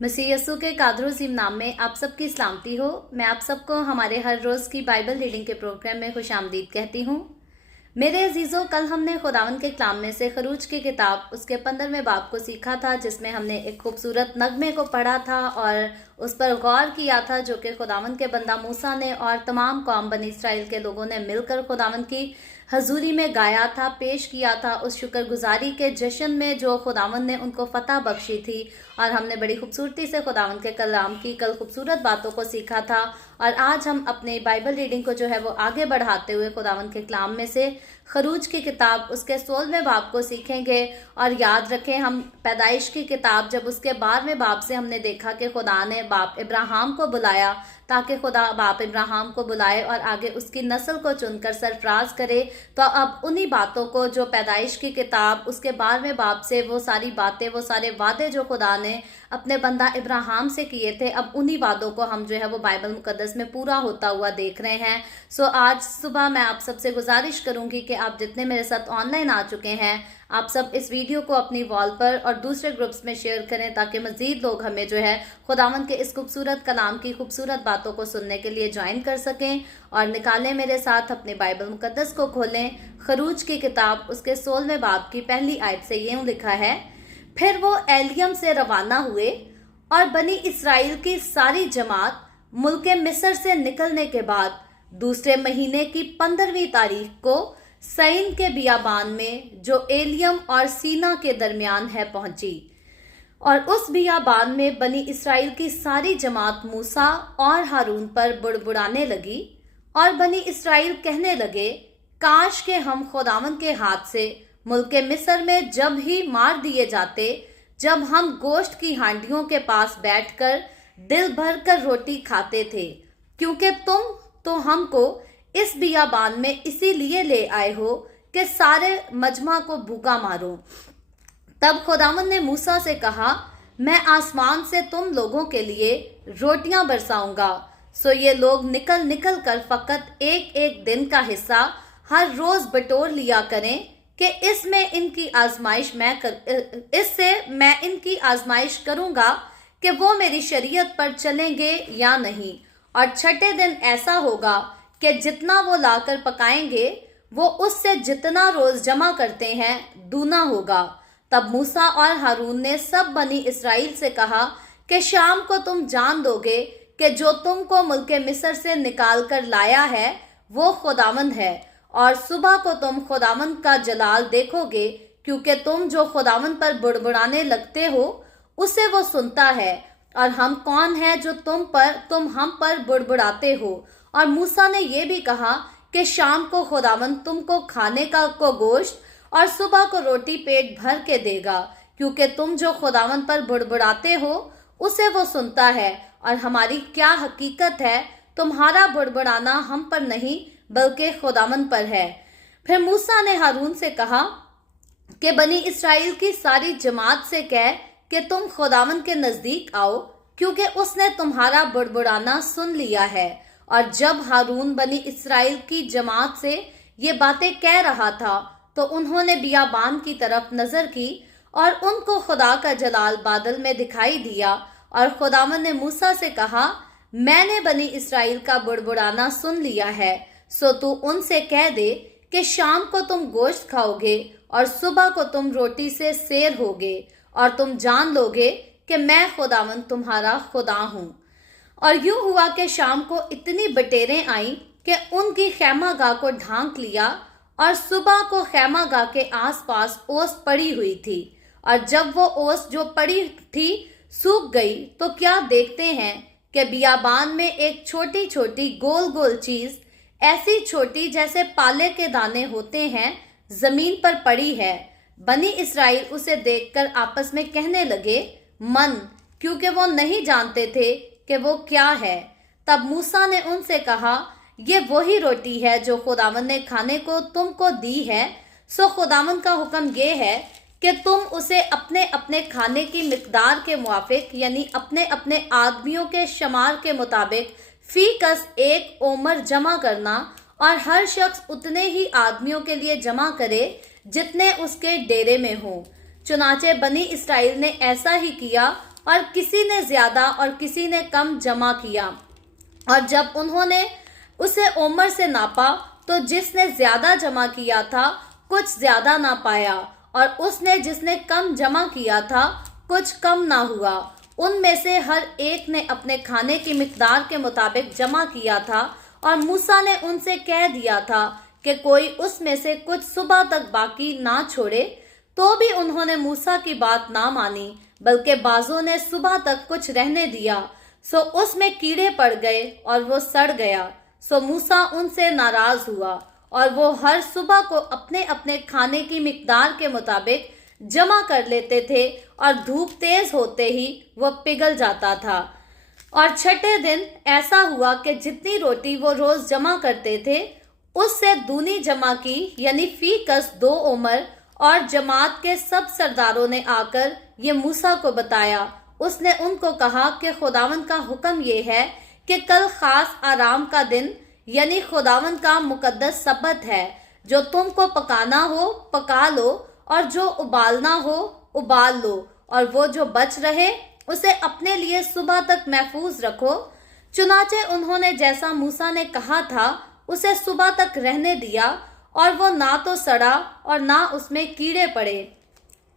मसीह यस्सु के कादर अज़ीम नाम में आप सबकी सलामती हो। मैं आप सबको हमारे हर रोज़ की बाइबल रीडिंग के प्रोग्राम में खुशामदीद कहती हूँ। मेरे अजीज़ों, कल हमने खुदावंद के कलाम में से खरूज की किताब उसके 15वें बाब को सीखा था, जिसमें हमने एक खूबसूरत नगमे को पढ़ा था और उस पर गौर किया था, जो कि खुदावंद के बंदा मूसा ने और तमाम कौम बनी इसराइल के लोगों ने मिलकर खुदावंद की हजूरी में गाया था, पेश किया था उस शुक्रगुजारी के जश्न में जो खुदावंद ने उनको फतह बख्शी थी। और हमने बड़ी खूबसूरती से खुदावंद के कलाम की कल खूबसूरत बातों को सीखा था। और आज हम अपने बाइबल रीडिंग को जो है वो आगे बढ़ाते हुए खुदावंद के कलाम में से खरूज की किताब उसके 16वें बाब को सीखेंगे। और याद रखें, हम पैदाइश की किताब जब उसके 12वें बाब से हमने देखा कि खुदा ने बाप इब्राहिम को बुलाया ताकि खुदा बाप इब्राहिम को बुलाए और आगे उसकी नस्ल को चुनकर सरफराज करे। तो अब उन्हीं बातों को जो पैदाइश की किताब उसके 12वें बाब से वो सारी बातें, वो सारे वादे जो खुदा ने अपने बंदा इब्राहिम से किए थे, अब उन्हीं वादों को हम जो है वो बाइबल मुकद्दस में पूरा होता हुआ देख रहे हैं। सो आज सुबह मैं आप सबसे गुजारिश करूंगी कि आप जितने मेरे साथ ऑनलाइन आ चुके हैं, आप सब इस वीडियो को अपनी वॉल पर और दूसरे ग्रुप्स में शेयर करें ताकि मजीद लोग हमें जो है खुदावंद के इस खूबसूरत कलाम की खूबसूरत बातों को सुनने के लिए ज्वाइन कर सकें। और निकालें मेरे साथ अपने बाइबल मुकद्दस को खोलें। खरूज की किताब उसके 16वें बाब की पहली आयत से यूं लिखा है, फिर वो एलियम से रवाना हुए और बनी इसराइल की सारी जमात मुल्के मिस्र से निकलने के बाद दूसरे महीने की 15वीं तारीख को सईन के बियाबान में जो एलियम और सीना के दरमियान है पहुंची। और उस बियाबान में बनी इसराइल की सारी जमात मूसा और हारून पर बुड़बुड़ाने लगी और बनी इसराइल कहने लगे, काश के हम खुदावंद के हाथ से मुल्के मिस्र में जब ही मार दिए जाते, जब हम गोश्त की हांडियों के पास बैठकर दिल भर कर रोटी खाते थे, क्योंकि तुम तो हमको इस बियाबान में इसीलिए ले आए हो कि सारे मजमा को भूखा मारो। तब खुदावंद ने मूसा से कहा, मैं आसमान से तुम लोगों के लिए रोटियां बरसाऊंगा। सो ये लोग निकल निकल कर फकत एक एक दिन का हिस्सा हर रोज बटोर लिया करें कि इसमें इनकी आजमाइश इससे मैं इनकी आजमाइश करूंगा कि वो मेरी शरीयत पर चलेंगे या नहीं। और छठे दिन ऐसा होगा कि जितना वो लाकर पकाएंगे वो उससे जितना रोज जमा करते हैं दूना होगा। तब मूसा और हारून ने सब बनी इसराइल से कहा कि शाम को तुम जान दोगे कि जो तुमको मुल्के मिस्र से निकाल कर लाया है वो खुदावंद है, और सुबह को तुम खुदावंद का जलाल देखोगे, क्योंकि तुम जो खुदावंद पर बुड़बुड़ाने लगते हो उसे वो सुनता है। और हम कौन है जो तुम हम पर बुड़बुड़ाते हो। और मूसा ने यह भी कहा कि शाम को खुदावंद तुमको खाने को गोश्त और सुबह को रोटी पेट भर के देगा, क्योंकि तुम जो खुदावंद पर बुड़बुड़ाते हो उसे वो सुनता है। और हमारी क्या हकीकत है, तुम्हारा बुड़बुड़ाना हम पर नहीं बल्कि खुदावंद पर है। फिर मूसा ने हारून से कहा कि बनी इसराइल की सारी जमात से कह कि तुम खुदावंद के नजदीक आओ, क्योंकि उसने तुम्हारा बुड़बुड़ाना सुन लिया है। और जब हारून बनी इसराइल की जमात से ये बातें कह रहा था तो उन्होंने बियाबान की तरफ नजर की और उनको खुदा का जलाल बादल में दिखाई दिया। और खुदावंद ने मूसा से कहा, मैंने बनी इसराइल का बुड़बुड़ाना सुन लिया है, सो तू उनसे कह दे कि शाम को तुम गोश्त खाओगे और सुबह को तुम रोटी से सेर होगे, और तुम जान लोगे कि मैं खुदावंद तुम्हारा खुदा हूँ। और यूं हुआ कि शाम को इतनी बटेरें आईं कि उनकी खैमागाह को ढांक लिया, और सुबह को खैमागाह के आसपास ओस पड़ी हुई थी। और जब वो ओस जो पड़ी थी सूख गई तो क्या देखते हैं कि बियाबान में एक छोटी छोटी गोल गोल चीज, ऐसी छोटी जैसे पाले के दाने होते हैं, जमीन पर पड़ी है। बनी इसराइल उसे देखकर आपस में कहने लगे, मन, क्योंकि वो नहीं जानते थे कि वो क्या है। तब मूसा ने उनसे कहा, ये वही रोटी है जो खुदावंद ने खाने को तुमको दी है। सो खुदावंद का हुक्म ये है कि तुम उसे अपने अपने खाने की मिकदार के मुआफिक, यानी अपने अपने आदमियों के शुमार के मुताबिक फी कस एक ओमर जमा करना, और हर शख्स उतने ही आदमियों के लिए जमा करे जितने उसके डेरे में हों। चुनाचे बनी इसराइल ने ऐसा ही किया और किसी ने ज़्यादा और किसी ने कम जमा किया। और जब उन्होंने उसे ओमर से नापा तो जिसने ज़्यादा जमा किया था कुछ ज़्यादा ना पाया, और उसने जिसने कम जमा किया था कुछ कम ना हुआ। उनमें से हर एक ने अपने खाने की मिकदार के मुताबिक जमा किया था, और मूसा ने उनसे कह दिया था कि कोई उसमें से कुछ सुबह तक बाकी ना छोड़े। तो भी उन्होंने मूसा की बात ना मानी, बल्कि बाजों ने सुबह तक कुछ रहने दिया, सो उसमें कीड़े पड़ गए और वो सड़ गया। सो मूसा उनसे नाराज हुआ, और वो हर सुबह को अपने अपने खाने की मिकदार के मुताबिक जमा कर लेते थे, और धूप तेज होते ही वो पिघल जाता था। और छठे दिन ऐसा हुआ कि जितनी रोटी वो रोज जमा करते थे उससे दूनी जमा की, यानी फी कस 2 ओमर। और जमात के सब सरदारों ने आकर ये मूसा को बताया। उसने उनको कहा कि खुदावंद का हुक्म ये है कि कल खास आराम का दिन, यानी खुदावंद का मुकद्दस सब्बत है। जो तुमको पकाना हो पका लो, और जो उबालना हो उबाल लो, और वो जो बच रहे उसे अपने लिए सुबह तक महफूज रखो। चुनाचे उन्होंने जैसा मूसा ने कहा था उसे सुबह तक रहने दिया, और वो ना तो सड़ा और ना उसमें कीड़े पड़े।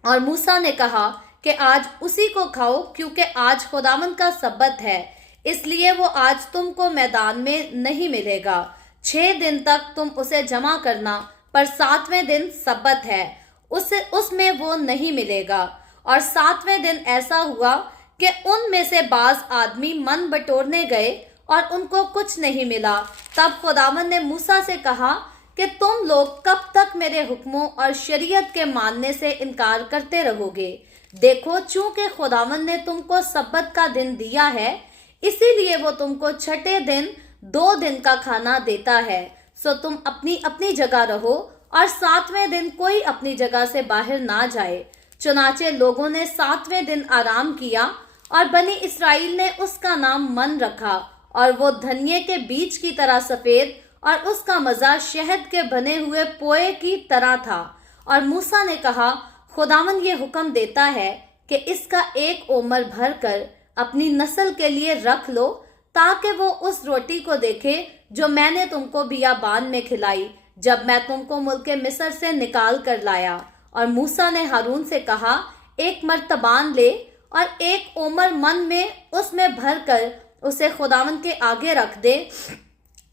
और मूसा ने कहा कि आज उसी को खाओ, क्योंकि आज खुदावंद का सब्बत है, इसलिए वो आज तुमको मैदान में नहीं मिलेगा। 6 दिन तक तुम उसे जमा करना, पर 7वें दिन सब्बत है, उसमें वो नहीं मिलेगा। और 7वें दिन ऐसा हुआ कि उनमें से बाज आदमी मन बटोरने गए और उनको कुछ नहीं मिला। तब खुदावंद ने मूसा से कहा कि तुम लोग कब तक मेरे हुक्मों और शरीयत के मानने से इनकार करते रहोगे? देखो, चूंकि खुदावंद ने तुमको सब्बत का दिन दिया है, इसीलिए वो तुमको छठे दिन 2 दिन का खाना देता है। सो तुम अपनी अपनी जगह रहो, और 7वें दिन कोई अपनी जगह से बाहर ना जाए। चुनाचे लोगों ने 7वें दिन आराम किया, और बनी इसराइल ने उसका नाम मन रखा, और वो धनिये के बीज की तरह सफेद, और उसका मजा शहद के बने हुए पोए की तरह था। और मूसा ने कहा, खुदावंद ये हुक्म देता है कि इसका 1 ओमर भर कर अपनी नस्ल के लिए रख लो, ताकि वो उस रोटी को देखे जो मैंने तुमको बियाबान में खिलाई, जब मैं तुमको मुल्के मिस्र से निकाल कर लाया। और मूसा ने हारून से कहा, 1 मर्तबान ले, और 1 ओमर मन में उसमें भर कर उसे खुदावंद के आगे रख दे,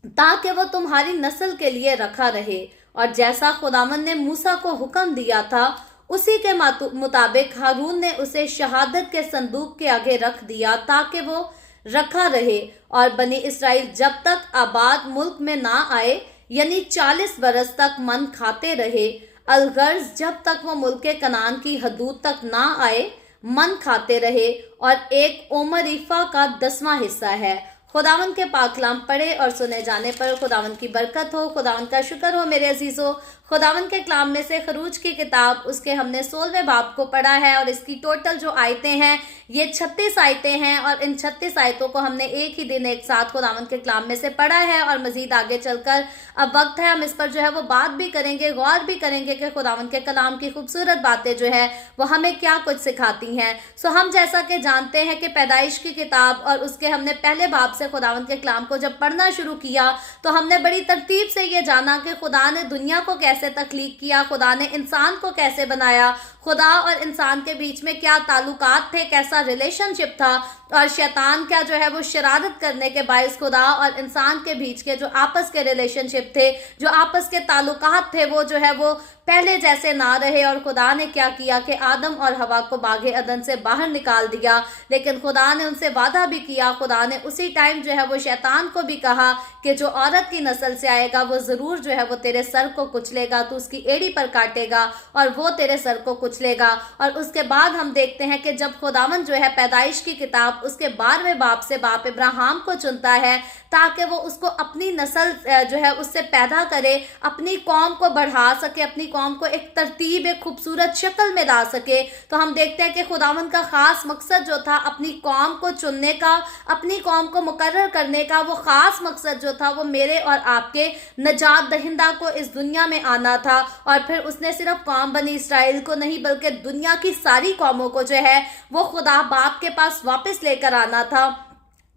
ताकि वो तुम्हारी नस्ल के लिए रखा रहे। और जैसा खुदावंद ने मूसा को हुक्म दिया था उसी के मुताबिक हारून ने उसे शहादत के संदूक के आगे रख दिया, ताकि वो रखा रहे। और बनी इसराइल जब तक आबाद मुल्क में ना आए, यानी 40 बरस तक मन खाते रहे। अलगर्ज जब तक वो मुल्क कनान की हदूद तक ना आए, मन खाते रहे। और 1 ओमर ईफा का 10वां हिस्सा है। खुदावंद के पाक कलाम पढ़े और सुने जाने पर खुदावंद की बरकत हो। खुदावंद का शुक्र हो मेरे अजीजों। खुदावंद के कलाम में से खरूज की किताब, उसके हमने 16वें बाब को पढ़ा है, और इसकी टोटल जो आयतें हैं ये 36 आयतें हैं। और इन 36 आयतों को हमने एक ही दिन एक साथ खुदावंद के कलाम में से पढ़ा है। और मजीद आगे चलकर अब वक्त है हम इस पर जो है वो बात भी करेंगे, गौर भी करेंगे कि खुदावंद के कलाम की खूबसूरत बातें जो है वो हमें क्या कुछ सिखाती हैं। सो हम जैसा कि जानते हैं कि पैदाइश की किताब और उसके हमने पहले बाब से खुदावंद के कलाम को जब पढ़ना शुरू किया तो हमने बड़ी तरतीब से ये जाना कि खुदा ने दुनिया को कैसे तख्लीक किया, खुदा ने इंसान को कैसे बनाया, खुदा और इंसान के बीच में क्या ताल्लुकात थे, कैसा रिलेशनशिप था, और शैतान क्या जो है वो शरारत करने के बायस खुदा और इंसान के बीच के जो आपस के रिलेशनशिप थे, जो आपस के ताल्लुकात थे, वो जो है वो पहले जैसे ना रहे। और खुदा ने क्या किया कि आदम और हवा को बागे अदन से बाहर निकाल दिया। लेकिन खुदा ने उनसे वादा भी किया, खुदा ने उसी टाइम जो है वो शैतान को भी कहा कि जो औरत की नस्ल से आएगा वो ज़रूर जो है वो तेरे सर को कुचलेगा, तो उसकी एड़ी पर काटेगा और वो तेरे सर को कुचलेगा। और उसके बाद हम देखते हैं कि जब खुदावंद जो है पैदाइश की किताब उसके 12वें बाप से बाप इब्राहिम को चुनता है ताकि वो उसको अपनी नस्ल जो है उससे पैदा करे, अपनी कौम को बढ़ा सके, अपनी قوم کو ایک ترتیب، ایک خوبصورت شکل میں لا سکے۔ تو ہم دیکھتے ہیں کہ خداوند کا خاص مقصد جو تھا اپنی قوم کو چننے کا، اپنی قوم کو مقرر کرنے کا، وہ خاص مقصد جو تھا وہ میرے اور آپ کے نجات دہندہ کو اس دنیا میں آنا تھا۔ اور پھر اس نے صرف قوم بنی اسرائیل کو نہیں بلکہ دنیا کی ساری قوموں کو جو ہے وہ خدا باپ کے پاس واپس لے کر آنا تھا،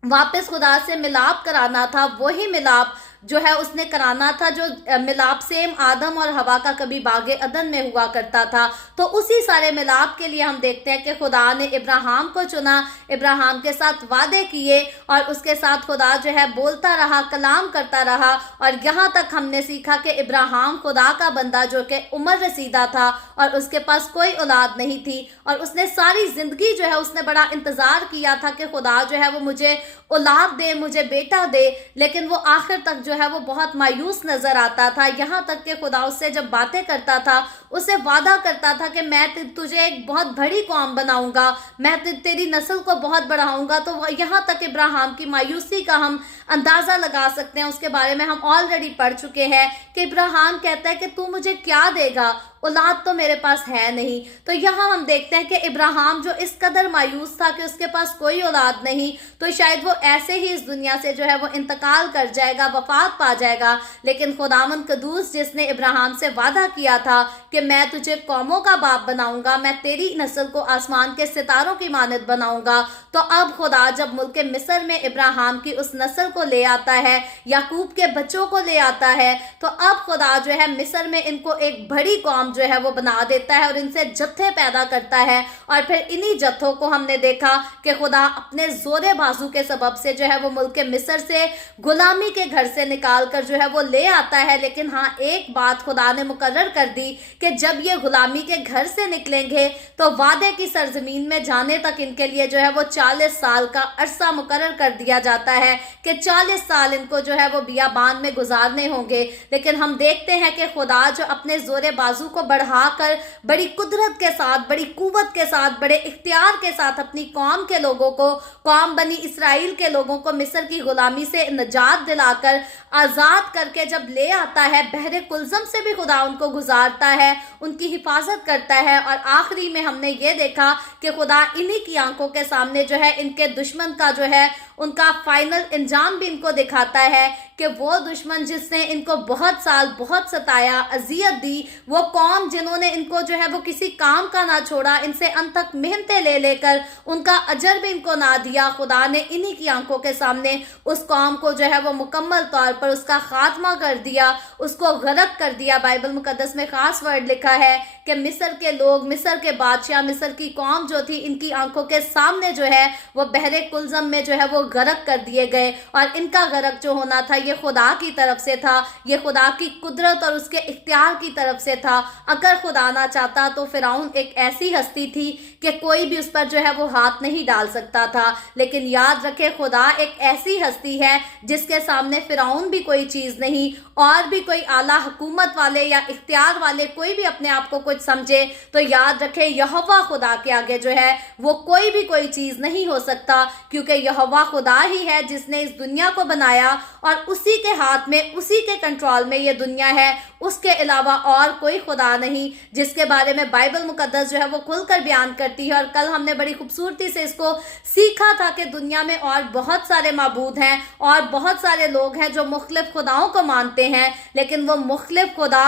واپس خدا سے ملاپ کرانا تھا۔ وہی ملاپ جو ہے اس نے کرانا تھا جو ملاپ سیم آدم اور حوا کا کبھی باغ عدن میں ہوا کرتا تھا۔ تو اسی سارے ملاپ کے لیے ہم دیکھتے ہیں کہ خدا نے ابراہیم کو چنا، ابراہیم کے ساتھ وعدے کیے اور اس کے ساتھ خدا جو ہے بولتا رہا، کلام کرتا رہا، اور یہاں تک ہم نے سیکھا کہ ابراہیم خدا کا بندہ جو کہ عمر رسیدہ تھا اور اس کے پاس کوئی اولاد نہیں تھی، اور اس نے ساری زندگی جو ہے اس نے بڑا انتظار کیا تھا کہ خدا جو ہے وہ مجھے اولاد دے، مجھے بیٹا دے، لیکن وہ آخر تک جو ہے وہ بہت مایوس نظر آتا تھا۔ یہاں تک کہ خدا اس سے جب باتیں کرتا تھا، اسے وعدہ کرتا تھا کہ میں تجھے ایک بہت بڑی قوم بناؤں گا، میں تیری نسل کو بہت بڑھاؤں گا۔ تو یہاں تک ابراہیم کی مایوسی کا ہم اندازہ لگا سکتے ہیں۔ اس کے بارے میں ہم آلریڈی پڑھ چکے ہیں کہ ابراہیم کہتا ہے کہ تو مجھے کیا دے گا، اولاد تو میرے پاس ہے نہیں۔ تو یہاں ہم دیکھتے ہیں کہ ابراہیم جو اس قدر مایوس تھا کہ اس کے پاس کوئی اولاد نہیں، تو شاید وہ ایسے ہی اس دنیا سے جو ہے وہ انتقال کر جائے گا، وفات پا جائے گا۔ لیکن خداوند قدوس جس نے ابراہیم سے وعدہ کیا تھا کہ میں تجھے قوموں کا باپ بناؤں گا، میں تیری نسل کو آسمان کے ستاروں کی مانند بناؤں گا، تو اب خدا جب ملک مصر میں ابراہیم کی اس نسل کو لے آتا ہے، یعقوب کے بچوں کو لے آتا ہے، تو اب خدا جو ہے مصر میں ان کو ایک بڑی قوم جو ہے وہ بنا دیتا ہے اور ان سے جتھے پیدا کرتا ہے۔ اور پھر انہی جتھوں کو ہم نے دیکھا کہ خدا اپنے زور بازو کے سبب سے جو ہے وہ ملک مصر سے غلامی کے گھر سے نکال کر جو ہے وہ لے آتا ہے۔ لیکن ہاں ایک بات خدا نے مقرر کر دی کہ جب یہ غلامی کے گھر سے نکلیں گے تو وعدے کی سرزمین میں جانے تک ان کے لیے جو ہے وہ 40 سال کا عرصہ مقرر کر دیا جاتا ہے کہ 40 سال ان کو جو ہے وہ بیابان میں گزارنے ہوں گے۔ لیکن ہم دیکھتے ہیں کہ خدا جو اپنے زور بازو کو بڑھا کر بڑی قدرت کے ساتھ، بڑی قوت کے ساتھ، بڑے اختیار کے ساتھ اپنی قوم کے لوگوں کو، قوم بنی اسرائیل کے لوگوں کو مصر کی غلامی سے نجات دلا کر آزاد کر کے جب لے آتا ہے، بحر کلزم سے بھی خدا ان کو گزارتا ہے، ان کی حفاظت کرتا ہے، اور آخری میں ہم نے یہ دیکھا کہ خدا انہی کی آنکھوں کے سامنے جو ہے ان کے دشمن کا جو ہے ان کا فائنل انجام بھی ان کو دکھاتا ہے کہ وہ دشمن جس نے ان کو بہت سال بہت ستایا، اذیت دی، وہ قوم جنہوں نے ان کو جو ہے وہ کسی کام کا نہ چھوڑا، ان سے ان تک محنتیں لے لے کر ان کا اجر بھی ان کو نہ دیا، خدا نے انہی کی آنکھوں کے سامنے اس قوم کو جو ہے وہ مکمل طور پر اس کا خاتمہ کر دیا، اس کو غرق کر دیا۔ بائبل مقدس میں خاص ورڈ لکھا ہے کہ مصر کے لوگ، مصر کے بادشاہ، مصر کی قوم جو تھی، ان کی آنکھوں کے سامنے جو ہے وہ بحر کلزم میں جو ہے وہ غرق کر دیے گئے، اور ان کا غرق جو ہونا تھا یہ خدا کی طرف سے تھا، یہ خدا کی قدرت اور اس کے اختیار کی طرف سے تھا۔ اگر خدا نہ چاہتا تو فرعون ایک ایسی ہستی تھی کہ کوئی بھی اس پر جو ہے وہ ہاتھ نہیں ڈال سکتا تھا، لیکن یاد رکھے خدا ایک ایسی ہستی ہے جس کے سامنے فرعون بھی کوئی چیز نہیں، اور بھی کوئی اعلیٰ حکومت والے یا اختیار والے کوئی بھی اپنے آپ کو کچھ سمجھے تو یاد رکھے یہوہ خدا کے آگے جو ہے وہ کوئی بھی کوئی چیز نہیں ہو سکتا، کیونکہ یہوہ خدا ہی ہے جس نے اس دنیا کو بنایا، اور اسی کے ہاتھ میں، اسی کے کنٹرول میں یہ دنیا ہے، اس کے علاوہ اور کوئی خدا نہیں، جس کے بارے میں بائبل مقدس جو ہے وہ کھل کر بیان کرتی ہے۔ اور کل ہم نے بڑی خوبصورتی سے اس کو سیکھا تھا کہ دنیا میں اور بہت سارے معبود ہیں اور بہت سارے لوگ ہیں جو مختلف خداؤں کو مانتے ہیں، لیکن وہ مختلف خدا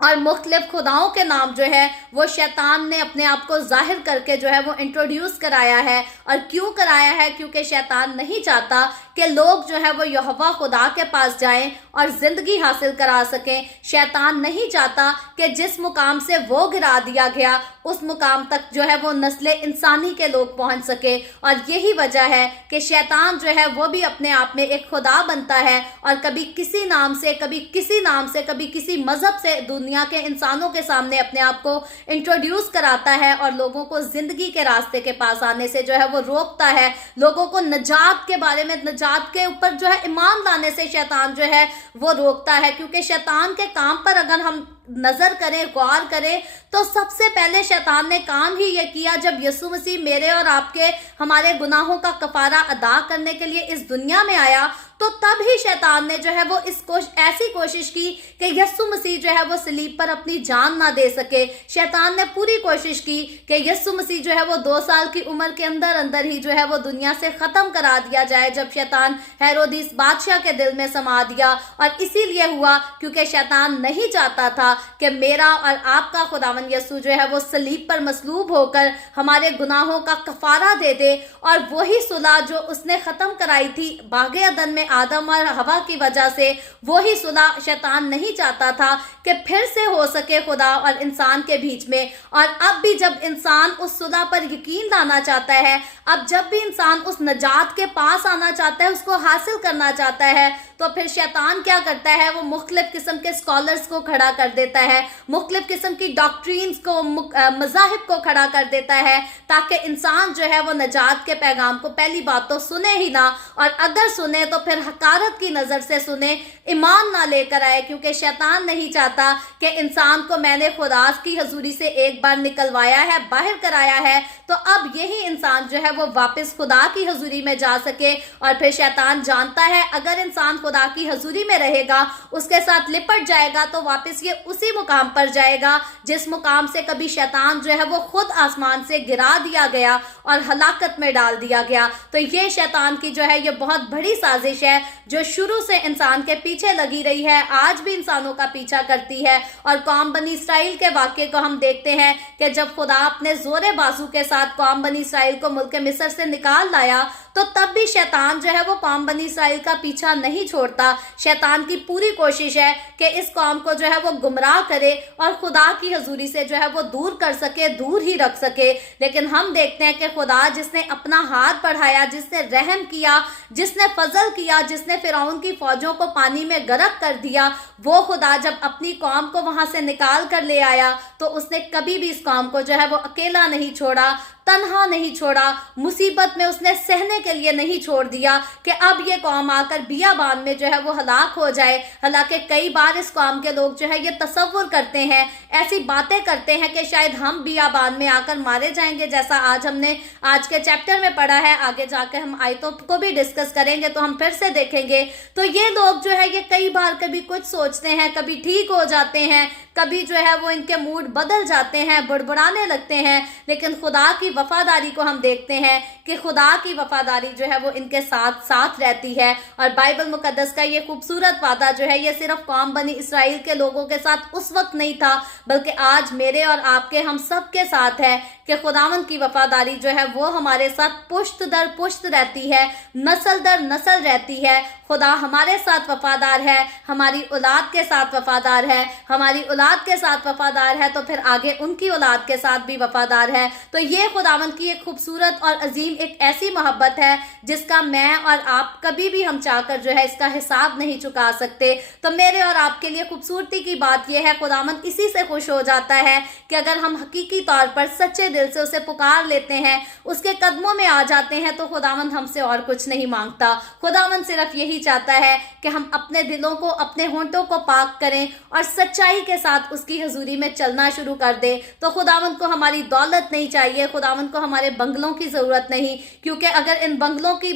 اور مختلف خداؤں کے نام جو ہے وہ شیطان نے اپنے آپ کو ظاہر کر کے جو ہے وہ انٹروڈیوس کرایا ہے۔ اور کیوں کرایا ہے؟ کیونکہ شیطان نہیں چاہتا کہ لوگ جو ہے وہ یہوہ خدا کے پاس جائیں اور زندگی حاصل کرا سکیں۔ شیطان نہیں چاہتا کہ جس مقام سے وہ گرا دیا گیا اس مقام تک جو ہے وہ نسل انسانی کے لوگ پہنچ سکے، اور یہی وجہ ہے کہ شیطان جو ہے وہ بھی اپنے آپ میں ایک خدا بنتا ہے، اور کبھی کسی نام سے، کبھی کسی نام سے، کبھی کسی مذہب سے دنیا کے انسانوں کے سامنے اپنے آپ کو انٹروڈیوس کراتا ہے، اور لوگوں کو زندگی کے راستے کے پاس آنے سے جو ہے وہ روکتا ہے، لوگوں کو نجات کے بارے میں، نجات کے اوپر جو ہے ایمان لانے سے شیطان جو ہے وہ روکتا ہے۔ کیونکہ شیطان کے کام پر اگر ہم नजर करें, गौर करें, तो सबसे पहले शैतान ने काम ही ये किया, जब यीशु मसीह मेरे और आपके हमारे गुनाहों का कफारा अदा करने के लिए इस दुनिया में आया, तो तब ही शैतान ने जो है वो ऐसी कोशिश की कि यीशु मसीह जो है वो सलीब पर अपनी जान ना दे सके। शैतान ने पूरी कोशिश की कि यीशु मसीह जो है वो 2 साल की उम्र के अंदर अंदर ही जो है वो दुनिया से खत्म करा दिया जाए, जब शैतान हेरोदिस बादशाह के दिल में समा दिया। और इसीलिए हुआ क्योंकि शैतान नहीं चाहता था कि मेरा और आपका खुदावंद यीशु जो है वो सलीब पर मसलूब होकर हमारे गुनाहों का कफारा दे दे। और वही सुलह जो उसने खत्म कराई थी बागे अदन में आदम और हवा की वजह से, वही सुलह शैतान नहीं चाहता था कि फिर से हो सके खुदा और इंसान के बीच में। और अब भी जब इंसान उस सुलह पर यकीन लाना चाहता है, अब जब भी इंसान उस नजात के पास आना चाहता है, उसको हासिल करना चाहता है, तो फिर शैतान क्या करता है, वो मुख्तलिफ किस्म के स्कॉलर्स को खड़ा कर देता है, मुख्तलिफ किस्म की डॉक्ट्रीन्स को, मज़ाहिब को खड़ा कर देता है, ताकि इंसान जो है वो नजात के पैगाम को पहली बात तो सुने ही ना, और अगर सुने तो फिर हकारत की नज़र से सुने, ईमान ना लेकर आए। क्योंकि शैतान नहीं चाहता कि इंसान को मैंने खुदा की हजूरी से एक बार निकलवाया है, बाहर कराया है, तो अब यही इंसान जो है वो वापस खुदा की हजूरी में जा सके। और फिर शैतान जानता है अगर इंसान खुदा की हजूरी में रहेगा, उसके साथ लिपट जाएगा, तो वापस ये उसी मुकाम पर जाएगा जिस मुकाम से कभी शैतान जो है वो खुद आसमान से गिरा दिया गया और हलाकत में डाल दिया गया। तो ये शैतान की जो है ये बहुत बड़ी साजिश है, जो शुरू से इंसान के पीछे लगी रही है, आज भी इंसानों का पीछा करती है। और कौम बनी इसराइल के वाक़े को हम देखते हैं कि जब खुदा अपने जोरे बाजू के साथ कौम बनी इसराइल को मुल्क मिस्र से निकाल लाया, तो तब भी शैतान जो है वो कौम बनी इसराइल का पीछा नहीं छोड़ता। शैतान की पूरी कोशिश है कि इस कौम को जो है वो गुमराह करे और खुदा की हजूरी से जो है वो दूर कर सके, दूर ही रख सके। लेकिन हम देखते हैं कि खुदा जिसने अपना हाथ बढ़ाया, जिसने रहम किया, जिसने फजल किया, जिसने फिरौन की फौजों को पानी में गर्क कर दिया, वो खुदा जब अपनी कौम को वहां से निकाल कर ले आया, तो उसने कभी भी इस कौम को जो है वो अकेला नहीं छोड़ा, तन्हा नहीं छोड़ा, मुसीबत में उसने सहने के लिए नहीं छोड़ दिया कि अब ये कौम आकर बियाबान में जो है वो हलाक हो जाए। हालांकि कई बार इस कौम के लोग जो है ये तसव्वुर करते हैं, ऐसी बातें करते हैं कि शायद हम बियाबान में आकर मारे जाएंगे, जैसा आज हमने आज के चैप्टर में पढ़ा है। आगे जाकर हम आयतों को भी डिस्कस करेंगे तो हम फिर से देखेंगे। तो ये लोग जो है ये कई बार कभी कुछ सोचते हैं, कभी ठीक हो जाते हैं, कभी जो है वो इनके मूड बदल जाते हैं, बुड़बुड़ाने लगते हैं। लेकिन खुदा की वफादारी को हम देखते हैं कि खुदा की वफादारी जो है वो इनके साथ साथ रहती है। और बाइबल मुकद्दस का ये खूबसूरत वादा जो है ये सिर्फ कौम बनी इसराइल के लोगों के साथ उस वक्त नहीं था, बल्कि आज मेरे और आपके हम सब के साथ है कि खुदावंद की वफादारी जो है वो हमारे साथ पुश्त दर पुश्त रहती है, नस्ल दर नस्ल रहती है। खुदा हमारे साथ वफादार है, हमारी औलाद के साथ वफादार है, हमारी औलाद के साथ वफादार है, तो फिर आगे उनकी औलाद के साथ भी वफादार है। तो ये खुदावंद की एक खूबसूरत और अजीम एक ऐसी मोहब्बत है जिसका मैं और आप कभी भी हम चाहकर जो है इसका हिसाब नहीं चुका सकते। तो मेरे और आपके लिए खूबसूरती की बात यह है, खुदावंद इसी से खुश हो जाता है कि अगर हम हकीकी तौर पर सच्चे दिल से उसे पुकार लेते हैं, उसके कदमों में आ जाते हैं, तो खुदावंद हमसे और कुछ नहीं मांगता। खुदावंद सिर्फ यही चाहता है कि हम अपने दिलों को, अपने होंठों को पाक करें और सच्चाई के साथ उसकी हजूरी में चलना शुरू कर दें। तो खुदावंद को हमारी दौलत नहीं चाहिए, खुदावंद को हमारे बंगलों की ज़रूरत नहीं, क्योंकि अगर इन बंगलों की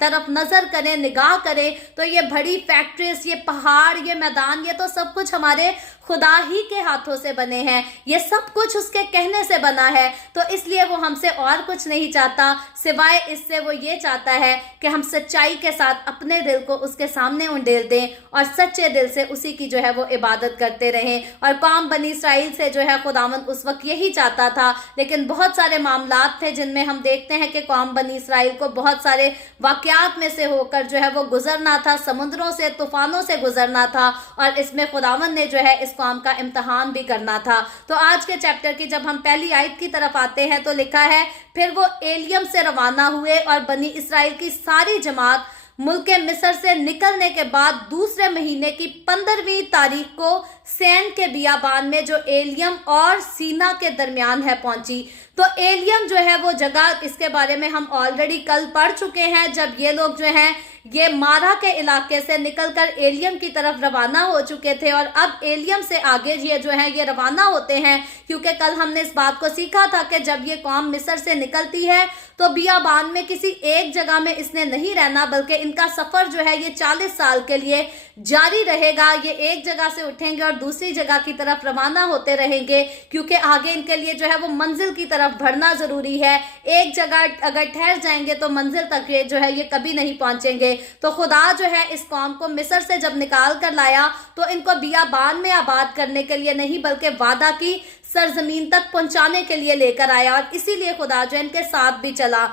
तरफ नज़र करें, निगाह करें, तो ये बड़ी फैक्ट्रीज, ये पहाड़, ये मैदान, ये तो सब कुछ हमारे खुदा ही के हाथों से बने हैं, ये सब कुछ उसके कहने से बना है। तो इसलिए वो हमसे और कुछ नहीं चाहता सिवाय इससे वो ये चाहता है कि हम सच्चाई के साथ अपने दिल को उसके सामने उंडेल दें और सच्चे दिल से उसी की जो है वो इबादत करते रहें। और कौम बनी इसराइल से जो है खुदावंद उस वक्त यही चाहता था, लेकिन बहुत सारे मामलात थे जिनमें हम देखते हैं कि कौम बनी इसराइल को बहुत सारे वाक़यात में से होकर जो है वो गुजरना था, समुद्रों से, तूफानों से गुजरना था, और इसमें खुदावंद ने जो है इस कौम का इम्तहान भी करना था। तो आज के चैप्टर की जब हम पहली आयत की तरफ आते हैं तो लिखा है, फिर वो एलियम से रवाना हुए और बनी इसराइल की सारी जमात मुल्क मिस्र से निकलने के बाद दूसरे महीने की 15वीं तारीख को सैन के बियाबान में जो एलियम और सीना के दरमियान है पहुंची। तो एलियम जो है वो जगह, इसके बारे में हम ऑलरेडी कल पढ़ चुके हैं, जब ये लोग जो हैं ये मारा के इलाके से निकलकर एलियम की तरफ रवाना हो चुके थे और अब एलियम से आगे ये जो है ये रवाना होते हैं, क्योंकि कल हमने इस बात को सीखा था कि जब ये कौम मिस्र से निकलती है तो बियाबान में किसी एक जगह में इसने नहीं रहना, बल्कि इनका सफर जो है ये 40 साल के लिए जारी रहेगा। ये एक जगह से उठेंगे और दूसरी जगह की तरफ रवाना होते रहेंगे, क्योंकि आगे इनके लिए जो है वो मंजिल की तरफ बढ़ना जरूरी है। एक जगह अगर ठहर जाएंगे तो मंजिल तक ये जो है ये कभी नहीं पहुंचेंगे। तो खुदा जो है इस कौम को मिस्र से जब निकाल कर लाया तो इनको बियाबान में आबाद करने के लिए नहीं, बल्कि वादा की सरजमीन तक पहुंचाने के लिए लेकर आया, और इसीलिए खुदा जो इनके साथ भी चला।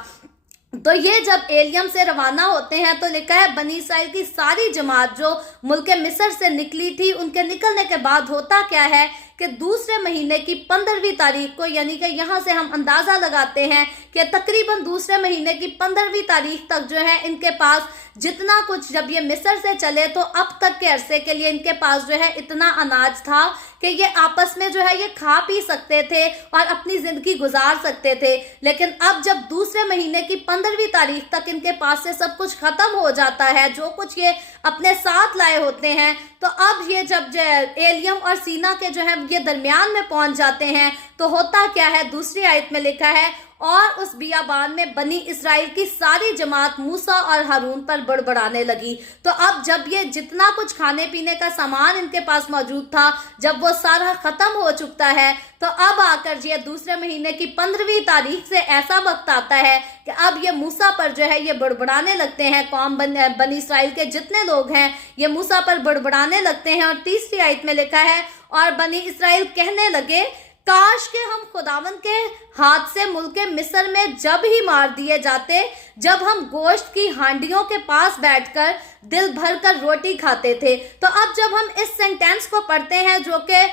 तो ये जब एलियम से रवाना होते हैं तो लिखा है बनी इस्राइल की सारी जमात जो मुल्क मिस्र से निकली थी, उनके निकलने के बाद होता क्या है कि दूसरे महीने की 15वीं तारीख को, यानी कि यहाँ से हम अंदाजा लगाते हैं कि तकरीबन दूसरे महीने की 15वीं तारीख तक जो है इनके पास जितना कुछ, जब ये मिस्र से चले तो अब तक के अरसे के लिए इनके पास जो है इतना अनाज था कि ये आपस में जो है ये खा पी सकते थे और अपनी जिंदगी गुजार सकते थे। लेकिन अब जब दूसरे महीने की 15वीं तारीख तक इनके पास से सब कुछ खत्म हो जाता है, जो कुछ ये अपने साथ लाए होते हैं, तो अब ये जब एलियम और सीना के जो है ये दरमियान में पहुंच जाते हैं तो होता क्या है, दूसरी आयत में लिखा है और उस बियाबान में बनी इस्राइल की सारी जमात मूसा और हारून पर बड़बड़ाने लगी। तो अब जब ये जितना कुछ खाने पीने का सामान इनके पास मौजूद था, जब वो सारा खत्म हो चुका है, तो अब आकर ये दूसरे महीने की 15वीं तारीख से ऐसा वक्त आता है कि अब ये मूसा पर जो है ये बड़बड़ाने लगते हैं। कौम बनी इस्राइल के जितने लोग हैं ये मूसा पर बड़बड़ाने लगते हैं। और तीसरी आयत में लिखा है और बनी इस्राइल कहने लगे काश के हम खुदावन के हाथ से मुल्क मिस्र में जब ही मार दिए जाते, जब हम गोश्त की हांडियों के पास बैठकर दिल भर कर रोटी खाते थे। तो अब जब हम इस सेंटेंस को पढ़ते हैं जो कि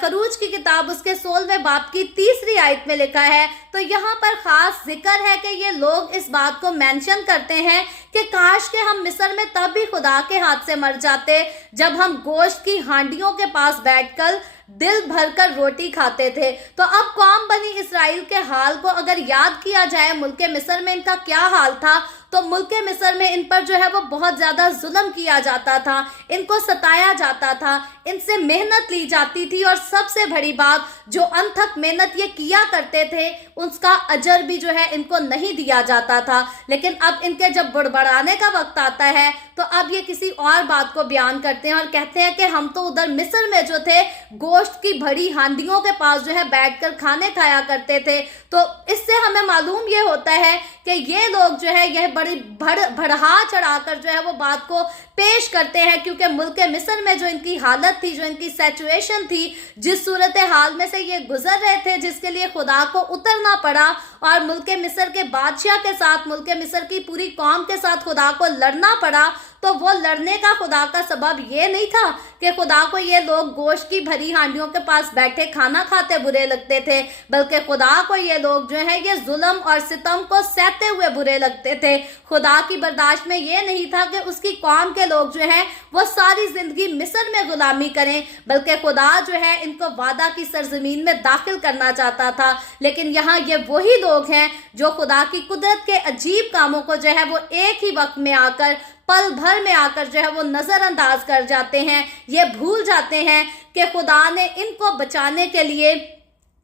खरूज की किताब उसके 16वें बाब की 3री आयत में लिखा है, तो यहाँ पर खास जिक्र है कि ये लोग इस बात को मेंशन करते हैं कि काश के हम मिस्र में तब भी खुदा के हाथ से मर जाते जब हम गोश्त की हांडियों के पास बैठकर दिल भरकर रोटी खाते थे। तो अब कौम बनी इस्राइल के हाल को अगर याद किया जाए, मुल्क मिस्र में इनका क्या हाल था, तो मुल्क मिस्र में इन पर जो है वो बहुत ज्यादा जुल्म किया जाता था, इनको सताया जाता था, इनसे मेहनत ली जाती थी, और सबसे बड़ी बात जो अनथक मेहनत ये किया करते थे उसका अजर भी जो है इनको नहीं दिया जाता था। लेकिन अब इनके जब बड़बड़ाने का वक्त आता है तो अब ये किसी और बात को बयान करते हैं और कहते हैं कि हम तो उधर मिस्र में जो थे गोश्त की भरी हांडियों के पास जो है बैठकर खाने खाया करते थे। तो इससे हमें मालूम ये होता है कि ये लोग जो है यह बड़ी बढ़ा चढ़ाकर जो है वो बात को पेश करते हैं, क्योंकि मुल्क मिस्र में जो इनकी हालत थी, जो इनकी सिचुएशन थी, जिस सूरत हाल में से ये गुजर रहे थे, जिसके लिए खुदा को उतरना पड़ा और मुल्क मिस्र के बादशाह के साथ, मुल्क मिस्र की पूरी कौम के साथ खुदा को लड़ना पड़ा, तो वो लड़ने का खुदा का सबब ये नहीं था कि खुदा को ये लोग गोश्त की भरी हांडियों के पास बैठे खाना खाते बुरे लगते थे, बल्कि खुदा को ये लोग जो है ये जुल्म और सितम को सहते हुए बुरे लगते थे। खुदा की बर्दाश्त में ये नहीं था कि उसकी कौम के लोग जो हैं वो सारी जिंदगी मिस्र में गुलामी करें, बल्कि खुदा जो है इनको वादा की सरजमीन में दाखिल करना चाहता था। लेकिन यहाँ ये वही लोग हैं जो खुदा की कुदरत के अजीब कामों को जो है वो एक ही वक्त में आकर, पल भर में आकर जो है वो नजरअंदाज कर जाते हैं। ये भूल जाते हैं कि खुदा ने इनको बचाने के लिए,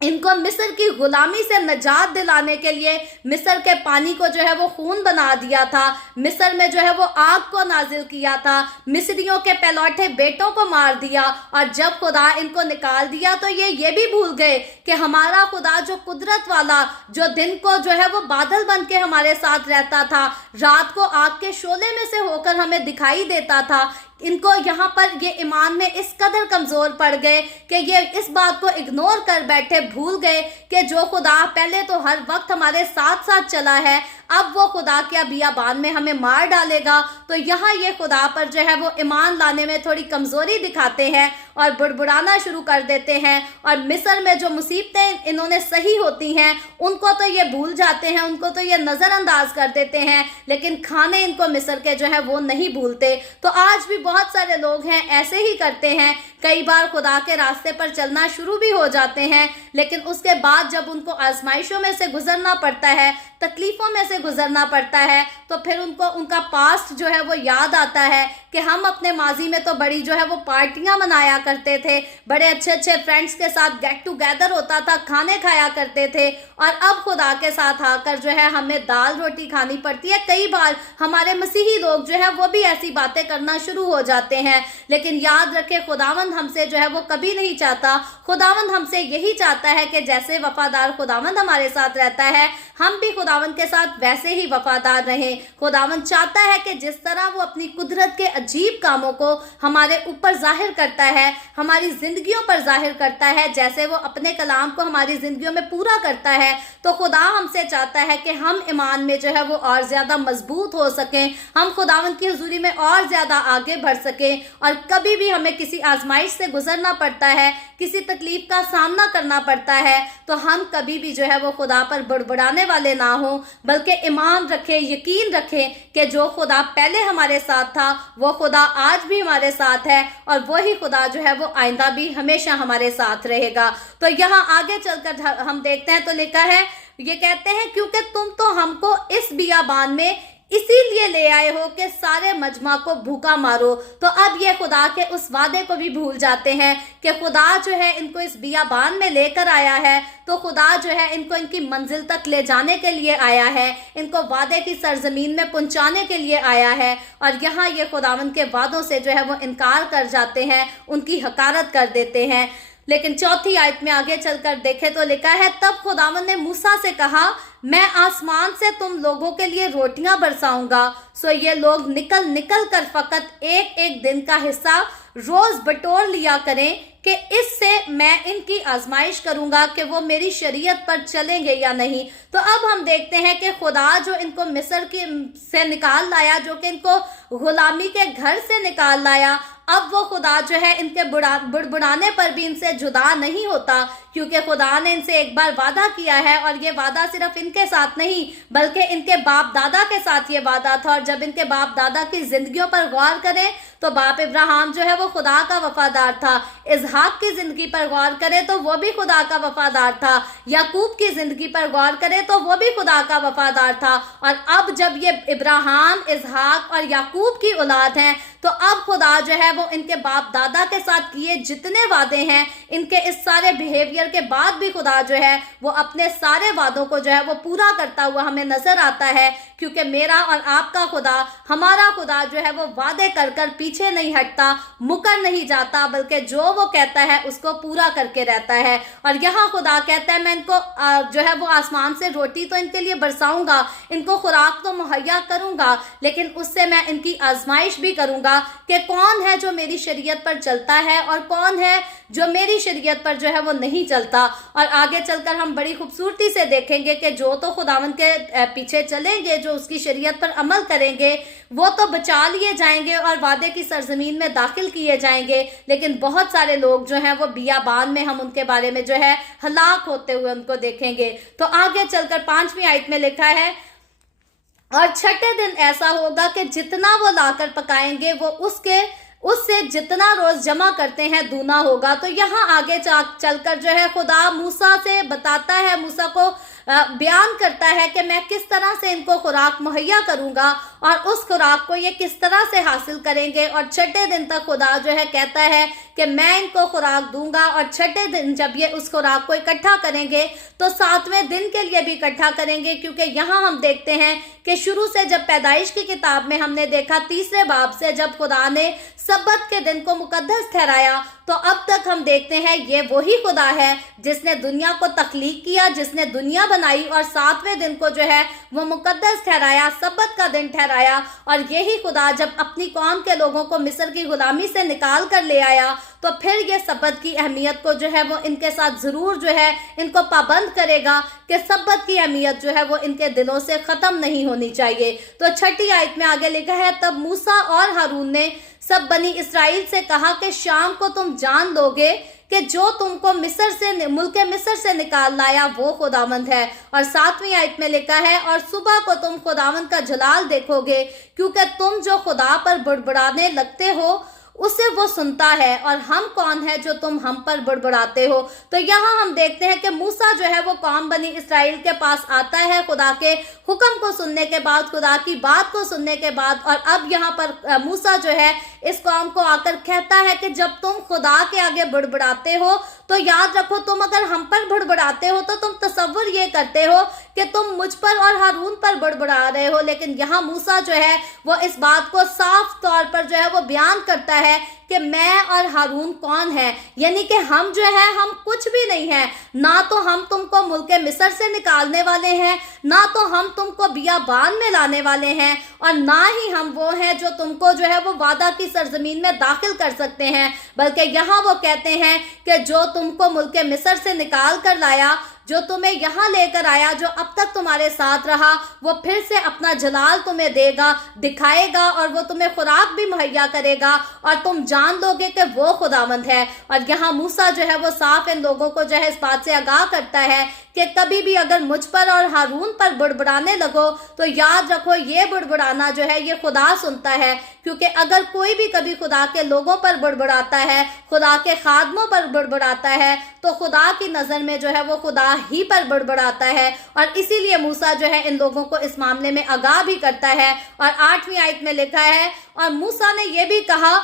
इनको मिस्र की गुलामी से निजात दिलाने के लिए मिस्र के पानी को जो है वो खून बना दिया था, मिस्र में जो है वो आग को नाजिल किया था, मिस्रियों के पहलौठे बेटों को मार दिया, और जब खुदा इनको निकाल दिया तो ये भी भूल गए कि हमारा खुदा जो कुदरत वाला, जो दिन को जो है वो बादल बन के हमारे साथ रहता था, रात को आग के शोले में से होकर हमें दिखाई देता था, इनको यहाँ पर ये ईमान में इस कदर कमजोर पड़ गए कि ये इस बात को इग्नोर कर बैठे, भूल गए कि जो खुदा पहले तो हर वक्त हमारे साथ साथ चला है, अब वो खुदा क्या बियाबान में हमें मार डालेगा। तो यहाँ ये खुदा पर जो है वो ईमान लाने में थोड़ी कमजोरी दिखाते हैं और बुड़बुड़ाना शुरू कर देते हैं, और मिस्र में जो मुसीबतें इन्होंने सही होती हैं उनको तो ये भूल जाते हैं, उनको तो ये नजरअंदाज कर देते हैं, लेकिन खाने इनको मिस्र के जो है वो नहीं भूलते। तो आज भी बहुत सारे लोग हैं ऐसे ही करते हैं, कई बार खुदा के रास्ते पर चलना शुरू भी हो जाते हैं, लेकिन उसके बाद जब उनको आजमाइशों में से गुजरना पड़ता है तकलीफ़ों में से गुजरना पड़ता है, तो फिर उनको उनका पास्ट जो है वो याद आता है कि हम अपने माजी में तो बड़ी जो है वो पार्टियां मनाया करते थे, बड़े अच्छे अच्छे फ्रेंड्स के साथ गेट टुगेदर होता था, खाने खाया करते थे, और अब खुदा के साथ आकर जो है हमें दाल रोटी खानी पड़ती है। कई बार हमारे मसीही लोग जो है वो भी ऐसी बातें करना शुरू हो जाते हैं। लेकिन याद रखें, खुदावंद हमसे जो है वो कभी नहीं चाहता। खुदावंद हमसे यही चाहता है कि जैसे वफादार खुदावंद हमारे साथ रहता है, हम भी खुदावंद के साथ वैसे ही वफादार रहें। खुदावंद चाहता है कि जिस तरह वो अपनी कुदरत के अजीब कामों को हमारे ऊपर जाहिर करता है, हमारी जिंदगियों पर जाहिर करता है, जैसे वो अपने कलाम को हमारी जिंदगियों में पूरा करता है, तो खुदा हमसे चाहता है कि हम ईमान में जो है वो और ज्यादा मजबूत हो सकें, हम खुदावंद की हुजूरी में और ज्यादा आगे बढ़ सकें। और कभी भी हमें किसी आजमाइश से गुजरना पड़ता है, किसी तकलीफ का सामना करना पड़ता है, तो हम कभी भी जो है वो खुदा पर बुड़बुड़ाने वाले ना हो, बल्कि ईमान रखें, यकीन रखें कि जो खुदा पहले हमारे साथ था वो खुदा आज भी हमारे साथ है, और वही खुदा जो है वो आइंदा भी हमेशा हमारे साथ रहेगा। तो यहाँ आगे चलकर हम देखते हैं तो लिखा है, ये कहते हैं, क्योंकि तुम तो हमको इस बियाबान में इसीलिए ले आए हो कि सारे मजमा को भूखा मारो। तो अब ये खुदा के उस वादे को भी भूल जाते हैं कि खुदा जो है इनको इस बियाबान में लेकर आया है, तो खुदा जो है इनको इनकी मंजिल तक ले जाने के लिए आया है, इनको वादे की सरजमीन में पहुंचाने के लिए आया है। और यहाँ ये खुदावंद के वादों से जो है वो इनकार कर जाते हैं, उनकी हकारत कर देते हैं। लेकिन चौथी आयत में आगे चलकर देखें तो लिखा है, तब खुदावंद ने मूसा से कहा, मैं आसमान से तुम लोगों के लिए रोटियां बरसाऊंगा, सो ये लोग निकल निकल कर फकत एक एक दिन का हिस्सा रोज बटोर लिया करें, कि इससे मैं इनकी आजमाइश करूंगा कि वो मेरी शरीयत पर चलेंगे या नहीं। तो अब हम देखते हैं कि खुदा जो इनको मिस्र से निकाल लाया, जो कि इनको गुलामी के घर से निकाल लाया, अब वो खुदा जो है इनके बुड़बुड़ाने पर भी इनसे जुदा नहीं होता, क्योंकि खुदा ने इनसे एक बार वादा किया है, और ये वादा सिर्फ इनके साथ नहीं बल्कि इनके बाप दादा के साथ ये वादा था। और जब इनके बाप दादा की जिंदगियों पर गौर करें तो बाप इब्राहिम जो है वो खुदा का वफादार था, इसहाक की जिंदगी पर गौर करें तो वो भी खुदा का वफादार था, याकूब की जिंदगी पर गौर करें तो वो भी खुदा का वफादार था। और अब जब ये इब्राहिम, इसहाक और याकूब की औलाद हैं, तो अब खुदा जो है वो इनके बाप दादा के साथ किए जितने वादे हैं, इनके इस सारे बिहेवियर के बाद भी खुदा जो है वो अपने सारे वादों को जो है वो पूरा करता हुआ हमें नजर आता है। क्योंकि मेरा और आपका खुदा, हमारा खुदा जो है वो वादे कर कर पीछे नहीं हटता, मुकर नहीं जाता, बल्कि जो वो कहता है उसको पूरा करके रहता है। और यहाँ खुदा कहता है, मैं इनको जो है वो आसमान से रोटी तो इनके लिए बरसाऊंगा, इनको खुराक तो मुहैया करूंगा, लेकिन उससे मैं इनकी आजमाइश भी करूंगा कि कौन है जो मेरी शरीयत पर चलता है और कौन है जो मेरी शरीयत पर जो है वो नहीं चलता। और आगे चलकर हम बड़ी खूबसूरती से देखेंगे कि जो तो खुदावंद के पीछे चलेंगे, जो उसकी शरीयत पर अमल करेंगे, वो तो बचा लिए जाएंगे और वादे की सरजमीन में दाखिल किए जाएंगे। लेकिन बहुत सारे लोग जो हैं वो बियाबान में हम उनके बारे में जो है हलाक होते हुए उनको देखेंगे। तो आगे चलकर 5वीं आयत में लिखा है, और छठे दिन ऐसा होगा कि जितना वो लाकर पकाएंगे वो उससे जितना रोज जमा करते हैं दूना होगा। तो यहाँ आगे चलकर जो है खुदा मूसा से बताता है, मूसा को बयान करता है कि मैं किस तरह से इनको खुराक मुहैया करूंगा और उस खुराक को ये किस तरह से हासिल करेंगे। और छठे दिन तक खुदा जो है कहता है कि मैं इनको खुराक दूंगा, और छठे दिन जब ये उस खुराक को इकट्ठा करेंगे तो 7वें दिन के लिए भी इकट्ठा करेंगे। क्योंकि यहाँ हम देखते हैं कि शुरू से जब पैदाइश की किताब में हमने देखा 3रे बाब से, जब खुदा ने सब्बत के दिन को मुकद्दस ठहराया, तो अब तक हम देखते हैं ये वही खुदा है जिसने दुनिया को तख्लीक किया, जिसने दुनिया बनाई और 7वें दिन को जो है वो मुकद्दस ठहराया, सब्बत का दिन ठहराया। और यही खुदा जब अपनी कौम के लोगों को मिस्र की गुलामी से निकाल कर ले आया, तो फिर ये सब्बत की अहमियत को जो है वो इनके साथ जरूर जो है इनको पाबंद करेगा कि सब्बत की अहमियत जो है वो इनके दिलों से खत्म नहीं होनी चाहिए। तो 6ठी आयत में आगे लिखा है, तब मूसा और हारून ने सब बनी इस्राएल से कहा कि शाम को तुम जान लोगे कि जो तुमको मुल्क मिस्र से निकाल लाया वो खुदावंद है। और 7वीं आयत में लिखा है, और सुबह को तुम खुदावंद का जलाल देखोगे, क्योंकि तुम जो खुदा पर बुड़बुड़ाने लगते हो उसे वो सुनता है, और हम कौन है जो तुम हम पर बुड़बुड़ाते हो। तो यहाँ हम देखते हैं कि मूसा जो है वो कौम बनी इसराइल के पास आता है खुदा के हुक्म को सुनने के बाद, खुदा की बात को सुनने के बाद, और अब यहाँ पर मूसा जो है इस कौम को आकर कहता है कि जब तुम खुदा के आगे बुड़बुड़ाते हो तो याद रखो, तुम अगर हम पर बुड़बुड़ाते हो तो तुम तसव्वुर ये करते हो कि तुम मुझ पर और हारून पर बुड़बुड़ा रहे हो। लेकिन यहाँ मूसा जो है वो इस बात को साफ तौर पर जो है वो बयान करता है कि मैं और हारून कौन है, यानी कि हम जो है हम कुछ भी नहीं है। ना तो हम तुमको मुल्क मिस्र से निकालने वाले हैं, ना तो हम तुमको बियाबान में लाने वाले हैं, और ना ही हम वो हैं जो तुमको जो है वो वादा की सरजमीन में दाखिल कर सकते हैं। बल्कि यहाँ वो कहते हैं कि जो तुमको मुल्क मिस्र से निकाल कर लाया, जो तुम्हें यहाँ लेकर आया, जो अब तक तुम्हारे साथ रहा, वो फिर से अपना जलाल तुम्हें देगा, दिखाएगा, और वो तुम्हें खुराक भी मुहैया करेगा, और तुम जान लोगे कि वो खुदावंद है। और यहाँ मूसा जो है वो साफ इन लोगों को जो है इस बात से आगाह करता है कि कभी भी अगर मुझ पर और हारून पर बुड़बुड़ाने लगो तो याद रखो ये बुड़बुड़ाना जो है ये खुदा सुनता है। क्योंकि अगर कोई भी कभी खुदा के लोगों पर बुड़बुड़ाता है, खुदा के खादमों पर बुड़बुड़ाता है, तो खुदा की नज़र में जो है वो खुदा ही पर बुड़बुड़ाता है। और इसीलिए मूसा जो है इन लोगों को इस मामले में आगाह भी करता है। और 8वीं आयत में लिखा है, और मूसा ने यह भी कहा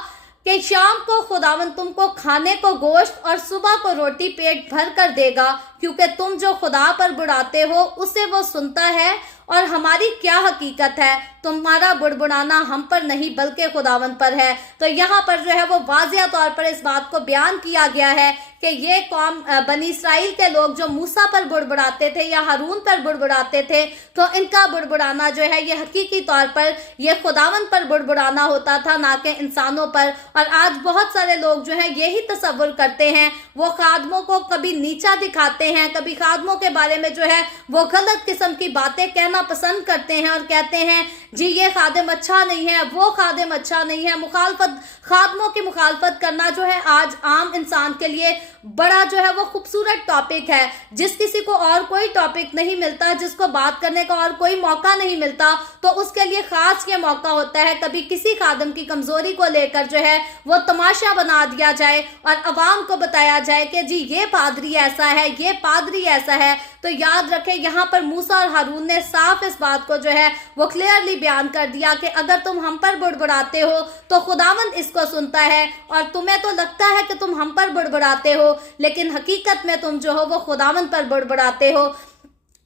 कि शाम को खुदावन तुमको खाने को गोश्त और सुबह को रोटी पेट भर कर देगा, क्योंकि तुम जो खुदा पर बुड़ाते हो उसे वो सुनता है। और हमारी क्या हकीकत है, तुम्हारा बुड़बुड़ाना हम पर नहीं बल्कि खुदावन पर है। तो यहाँ पर जो है वो वाज़िया तौर पर इस बात को बयान किया गया है कि ये कौम बनी इसराइल के लोग जो मूसा पर बुड़बुड़ाते थे या हारून पर बुड़बुड़ाते थे, तो इनका बुड़बुड़ाना जो है ये हकीकी तौर पर ये खुदावन पर बुड़बुड़ाना होता था, ना कि इंसानों पर। और आज बहुत सारे लोग जो हैं यही तसव्वुर करते हैं, वो खादमों को कभी नीचा दिखाते हैं, कभी खादमों के बारे में जो है वो गलत किस्म की बातें कहना पसंद करते हैं और कहते हैं जी ये खादिम अच्छा नहीं है, वो खादिम अच्छा नहीं है। मुखालफत, खादमों की मुखालफत करना जो है आज आम इंसान के लिए बड़ा जो है वो खूबसूरत टॉपिक है। जिस किसी को और कोई टॉपिक नहीं मिलता, जिसको बात करने का और कोई मौका नहीं मिलता, तो उसके लिए खास ये मौका होता है कभी किसी खादिम की कमजोरी को लेकर जो है वो तमाशा बना दिया जाए और अवाम को बताया जाए कि जी ये पादरी ऐसा है, ये पादरी ऐसा है। तो याद रखें यहाँ पर मूसा और हारून ने साफ इस बात को जो है वो क्लियरली बयान कर दिया कि अगर तुम हम पर बुड़बुड़ाते हो तो खुदावंद इसको सुनता है, और तुम्हें तो लगता है कि तुम हम पर बुड़बुड़ाते हो, लेकिन हकीकत में तुम जो हो वो खुदावंद पर बुड़बुड़ाते हो।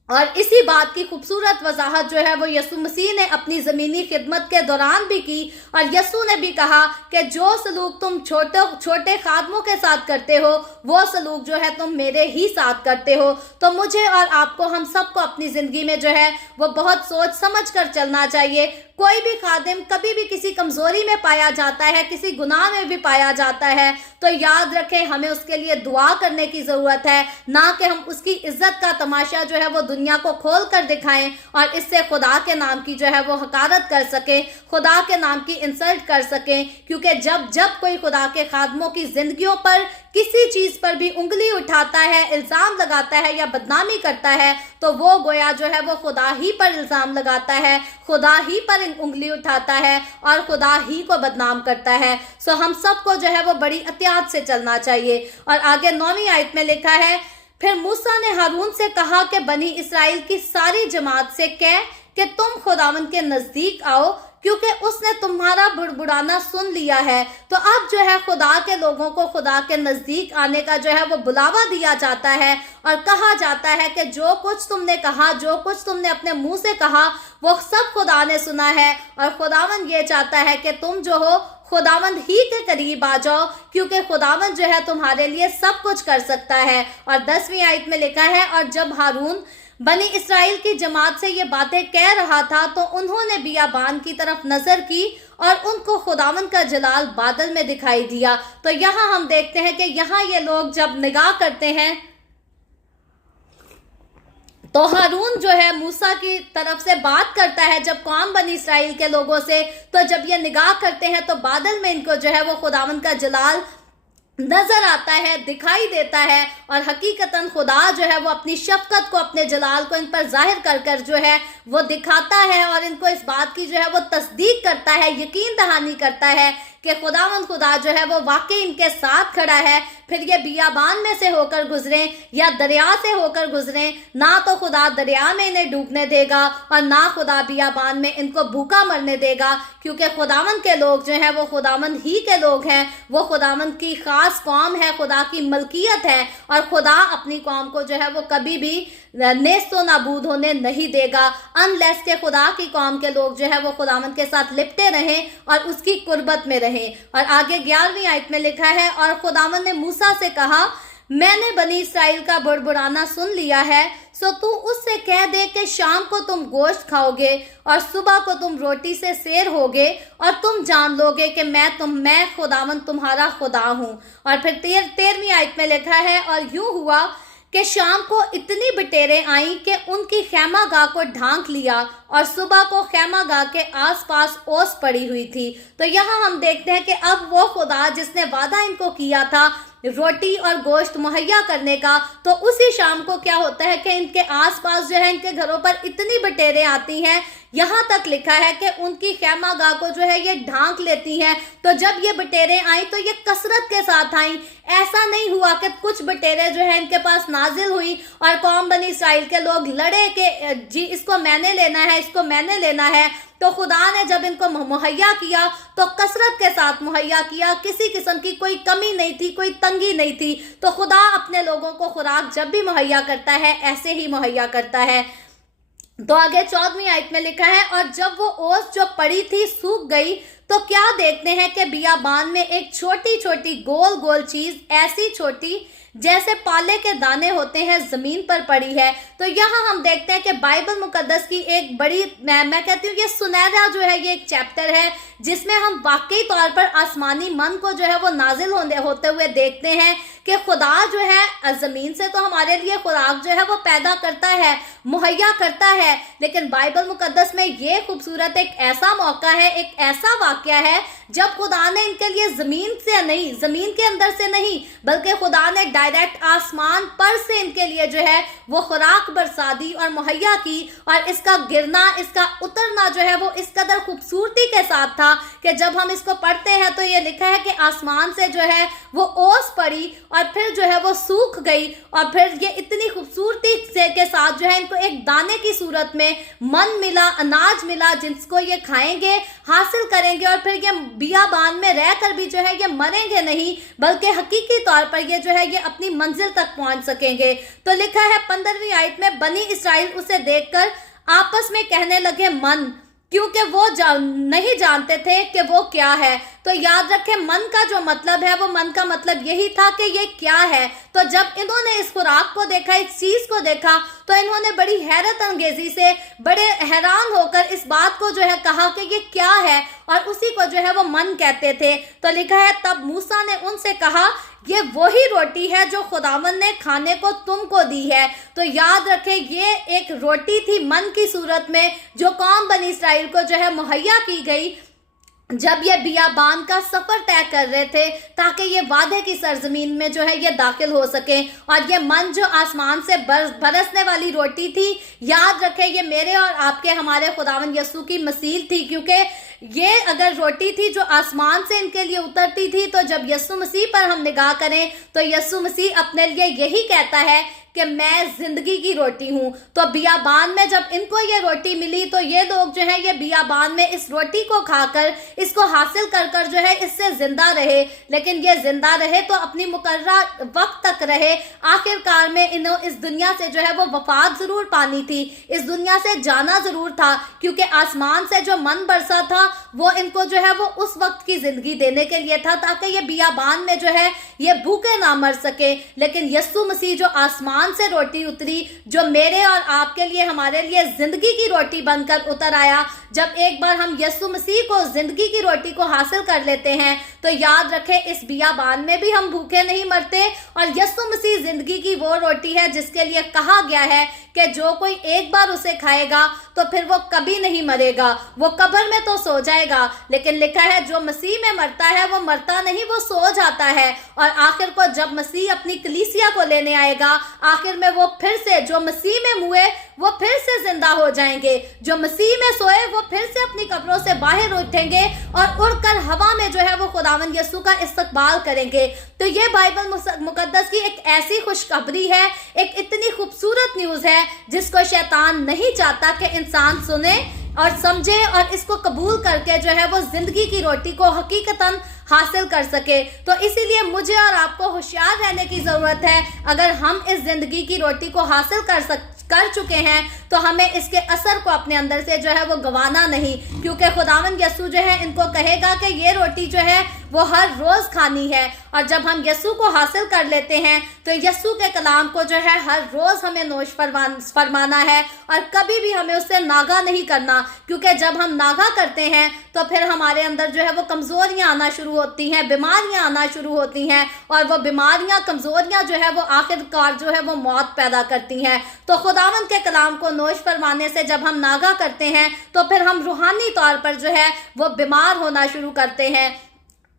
और इसी बात की खूबसूरत वजाहत जो है वो यसु मसीह ने अपनी ज़मीनी खिदमत के दौरान भी की। और यसु ने भी कहा कि जो सलूक तुम छोटे खादमों के साथ करते हो वो सलूक जो है तुम मेरे ही साथ करते हो। तो मुझे और आपको, हम सबको अपनी ज़िंदगी में जो है वो बहुत सोच समझ कर चलना चाहिए। कोई भी खादिम कभी भी किसी कमज़ोरी में पाया जाता है, किसी गुनाह में भी पाया जाता है, तो याद रखें हमें उसके लिए दुआ करने की ज़रूरत है, ना कि हम उसकी इज्जत का तमाशा जो है वो दुनिया को खोल कर दिखाएं और इससे खुदा के नाम की जो है वो हकारत कर सकें, खुदा के नाम की इंसल्ट कर सकें। क्योंकि जब जब कोई खुदा के खादमों की ज़िंदगियों पर किसी चीज़ पर भी उंगली उठाता है, इल्ज़ाम लगाता है या बदनामी करता है, तो वो गोया जो है वो खुदा ही पर इल्ज़ाम लगाता है, खुदा ही पर उंगली उठाता है और खुदा ही को बदनाम करता है। सो हम सबको जो है वो बड़ी एहतियात से चलना चाहिए। और आगे 9वीं आयत में लिखा है, फिर मूसा ने हारून से कहा कि बनी इसराइल की सारी जमात से कह कि तुम खुदावंद के नज़दीक आओ, क्योंकि उसने तुम्हारा बुड़बुड़ाना सुन लिया है। तो अब जो है खुदा के लोगों को खुदा के नज़दीक आने का जो है वो बुलावा दिया जाता है और कहा जाता है कि जो कुछ तुमने कहा, जो कुछ तुमने अपने मुंह से कहा, वो सब खुदा ने सुना है। और खुदावंद ये चाहता है कि तुम जो हो खुदावंद ही के करीब आ जाओ, क्योंकि खुदावंद जो है तुम्हारे लिए सब कुछ कर सकता है। और 10वीं आयत में लिखा है, और जब हारून बनी इसराइल की जमात से ये बातें कह रहा था तो उन्होंने बियाबान की तरफ नजर की और उनको खुदावंद का जलाल बादल में दिखाई दिया। तो यहाँ हम देखते हैं कि यहाँ ये लोग जब निगाह करते हैं तो हारून जो है मूसा की तरफ से बात करता है जब कौम बनी इसराइल के लोगों से, तो जब ये निगाह करते हैं तो बादल में इनको जो है वो खुदावंद का जलाल नजर आता है, दिखाई देता है। और हकीकतन खुदा जो है वो अपनी शफकत को, अपने जलाल को इन पर जाहिर कर कर जो है वो दिखाता है और इनको इस बात की जो है वो तस्दीक करता है, यकीन दहानी करता है کہ खुदा जो है वो वाकई इनके साथ खड़ा है, फिर ये बियाबान में से होकर गुजरें या दरिया से होकर गुजरें, ना तो खुदा दरिया में इन्हें डूबने देगा और ना खुदा बियाबान में इनको भूखा मरने देगा, क्योंकि खुदावंद के लोग जो हैं वो खुदावंद ही के लोग हैं, वो खुदावंद की खास कौम है, खुदा की मलकियत है, और खुदा अपनी कौम को जो है वो कभी भी नेस्तो नाबूद होने नहीं देगा अनलेस के खुदा की कौम के लोग जो है वो खुदावंद के साथ लिपटे रहें और उसकी कुर्बत में रहें। और आगे 11वीं आयत में लिखा है, और खुदावंद ने मूसा से कहा, मैंने बनी इस्राएल का बुड़बुड़ाना सुन लिया है, सो तू उससे कह दे कि शाम को तुम गोश्त खाओगे और सुबह को तुम रोटी से सेर होगे, और तुम जान लोगे कि मैं खुदावंद तुम्हारा खुदा हूँ। और फिर 13वीं आयत में लिखा है, और यूं हुआ कि शाम को इतनी बटेरें आईं कि उनकी खैमागाह को ढांक लिया, और सुबह को खैमागाह के आसपास ओस पड़ी हुई थी। तो यहाँ हम देखते हैं कि अब वो खुदा जिसने वादा इनको किया था रोटी और गोश्त मुहैया करने का, तो उसी शाम को क्या होता है कि इनके आसपास जो है इनके घरों पर इतनी बटेरें आती हैं, यहाँ तक लिखा है कि उनकी खैमागाह को जो है ये ढांक लेती हैं। तो जब ये बटेरें आई तो ये कसरत के साथ आई, ऐसा नहीं हुआ कि कुछ बटेरें जो है इनके पास नाजिल हुई और कौम बनी इस्राएल के लोग लड़े कि जी इसको मैंने लेना है, इसको मैंने लेना है। तो खुदा ने जब इनको मुहैया किया तो कसरत के साथ मुहैया किया, किसी किस्म की कोई कमी नहीं थी, कोई तंगी नहीं थी। तो खुदा अपने लोगों को खुराक जब भी मुहैया करता है ऐसे ही मुहैया करता है। तो आगे 14वीं आयत में लिखा है, और जब वो ओस जो पड़ी थी सूख गई तो क्या देखते हैं कि बियाबान में एक छोटी छोटी गोल गोल चीज, ऐसी छोटी जैसे पाले के दाने होते हैं, जमीन पर पड़ी है। तो यहाँ हम देखते हैं कि बाइबल मुकद्दस की एक बड़ी मैं कहती हूँ ये सुनहरा जो है ये एक चैप्टर है जिसमें हम वाकई तौर पर आसमानी मन को जो है वो नाजिल होते हुए देखते हैं कि खुदा जो है जमीन से तो हमारे लिए खुराक जो है वो पैदा करता है, मुहैया करता है, लेकिन बाइबल मुकद्दस में ये खूबसूरत एक ऐसा मौका है, एक ऐसा वाकया है जब खुदा ने इनके लिए जमीन से नहीं, जमीन के अंदर से नहीं, बल्कि खुदा ने डायरेक्ट आसमान पर से इनके लिए जो है वो खुराक बरसा दी और मुहैया की। और इसका गिरना, इसका उतरना जो है वो इस कदर खूबसूरती के साथ था कि जब हम इसको पढ़ते हैं तो ये लिखा है कि आसमान से जो है वो ओस पड़ी और फिर जो है वो सूख गई, और फिर ये इतनी खूबसूरती से के साथ जो है इनको एक दाने की सूरत में मन मिला, अनाज मिला, जिसको ये खाएंगे, हासिल करेंगे, और फिर ये बियाबान में रहकर भी जो है ये मरेंगे नहीं, बल्कि हकीकी तौर पर ये जो है ये अपनी मंजिल तक पहुंच सकेंगे। तो लिखा है 15वीं आयत में, बनी इस्राएल उसे देखकर आपस में कहने लगे मन, क्योंकि वो नहीं जानते थे कि वो क्या है। तो याद रखें, मन का जो मतलब है वो मन का मतलब यही था कि ये क्या है। तो जब इन्होंने इस खुराक को देखा, इस चीज को देखा, तो इन्होंने बड़ी हैरत अंगेजी से, बड़े हैरान होकर इस बात को जो है कहा कि ये क्या है, और उसी को जो है वो मन कहते थे। तो लिखा है, तब मूसा ने उनसे कहा, ये वही रोटी है जो खुदावन ने खाने को तुमको दी है। तो याद रखें, ये एक रोटी थी मन की सूरत में जो कौम बनी इस्राएल को जो है मुहैया की गई जब ये बियाबान का सफर तय कर रहे थे, ताकि ये वादे की सरजमीन में जो है ये दाखिल हो सके। और ये मन जो आसमान से बरसने वाली रोटी थी, याद रखें ये मेरे और आपके, हमारे खुदावन यसू की मसील थी, क्योंकि ये अगर रोटी थी जो आसमान से इनके लिए उतरती थी, तो जब यसू मसीह पर हम निगाह करें तो यसू मसीह अपने लिए यही कहता है कि मैं जिंदगी की रोटी हूं। तो बियाबान में जब इनको ये रोटी मिली तो ये लोग जो है ये बियाबान में इस रोटी को खाकर, इसको हासिल कर कर जो है इससे जिंदा रहे। लेकिन ये जिंदा रहे तो अपनी मुकर्रा वक्त तक रहे, आखिरकार में इन्हों इस दुनिया से जो है वो वफात जरूर पानी थी, इस दुनिया से जाना जरूर था, क्योंकि आसमान से जो मन बरसा था वो इनको जो है वो उस वक्त की जिंदगी देने के लिए था, ताकि ये बियाबान में जो है ये भूखे ना मर सके। लेकिन यस्सु मसीह जो आसमान से रोटी उतरी, जो मेरे और आपके लिए, हमारे लिए जिंदगी की रोटी बनकर उतर आया, जब एक बार हम यस्सु मसीह को, जिंदगी की रोटी को हासिल कर लेते हैं, तो याद रखें इस बियाबान में भी हम भूखे नहीं मरते। और यस्सु मसीह जिंदगी की वो रोटी है जिसके लिए कहा गया है कि जो कोई एक बार उसे खाएगा तो फिर वो कभी नहीं मरेगा, वो कब्र में तो सो जाएगा, लेकिन लिखा है जो मसीह में मरता है वो मरता नहीं, वो सो जाता है। और आखिर को जब मसीह अपनी कलीसिया को लेने आएगा, आखिर में वो फिर से जो मसीह में मुए वो फिर से जिंदा हो जाएंगे, जो मसीह में सोए वो फिर से अपनी कब्रों से बाहर उठेंगे और उड़कर हवा में जो है वो खुदावंद यीशु का इस्तकबाल करेंगे। तो ये बाइबल मुकद्दस की एक ऐसी खुशखबरी है, एक इतनी खूबसूरत न्यूज़ है जिसको शैतान नहीं चाहता कि इंसान सुने और समझे और इसको कबूल करके जो है वो जिंदगी की रोटी को हकीकतन हासिल कर सके। तो इसीलिए मुझे और आपको होशियार रहने की ज़रूरत है। अगर हम इस ज़िंदगी की रोटी को हासिल कर चुके हैं तो हमें इसके असर को अपने अंदर से जो है वो गंवाना नहीं, क्योंकि खुदावंद यीशु जो है इनको कहेगा कि ये रोटी जो है वो हर रोज़ खानी है। और जब हम यीशु को हासिल कर लेते हैं तो यीशु के कलाम को जो है हर रोज़ हमें नोश फरमाना है और कभी भी हमें उससे नागा नहीं करना, क्योंकि जब हम नागा करते हैं तो फिर हमारे अंदर जो है वो कमज़ोरियाँ आना शुरू होती हैं, बीमारियाँ आना शुरू होती हैं और वो बीमारियाँ कमज़ोरियाँ जो है वो आखिरकार जो है वो मौत पैदा करती हैं। तो खुदावंद के कलाम को नोश फरमाने से जब हम नागा करते हैं तो फिर हम रूहानी तौर पर जो है वो बीमार होना शुरू करते हैं।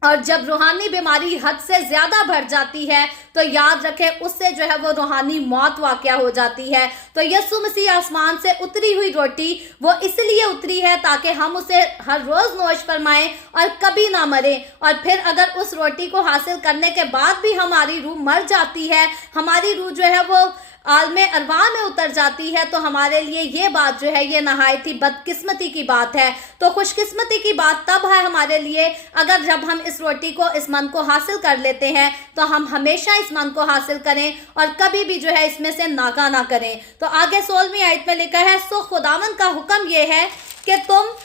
और जब रूहानी बीमारी हद से ज़्यादा बढ़ जाती है तो याद रखें उससे जो है वो रूहानी मौत वाक़या हो जाती है। तो यीशु मसीह आसमान से उतरी हुई रोटी वो इसलिए उतरी है ताकि हम उसे हर रोज़ नोश फरमाएं और कभी ना मरें। और फिर अगर उस रोटी को हासिल करने के बाद भी हमारी रूह मर जाती है, हमारी रूह जो है वो आलमे अरवाह में उतर जाती है, तो हमारे लिए ये बात जो है ये नहायत ही बदकिस्मती की बात है। तो खुशकिस्मती की बात तब है हमारे लिए अगर जब हम इस रोटी को, इस मन को हासिल कर लेते हैं तो हम हमेशा इस मन को हासिल करें और कभी भी जो है इसमें से नागा ना करें। तो आगे 16वीं आयत में लिखा है, सो खुदावंद का हुक्म ये है कि तुम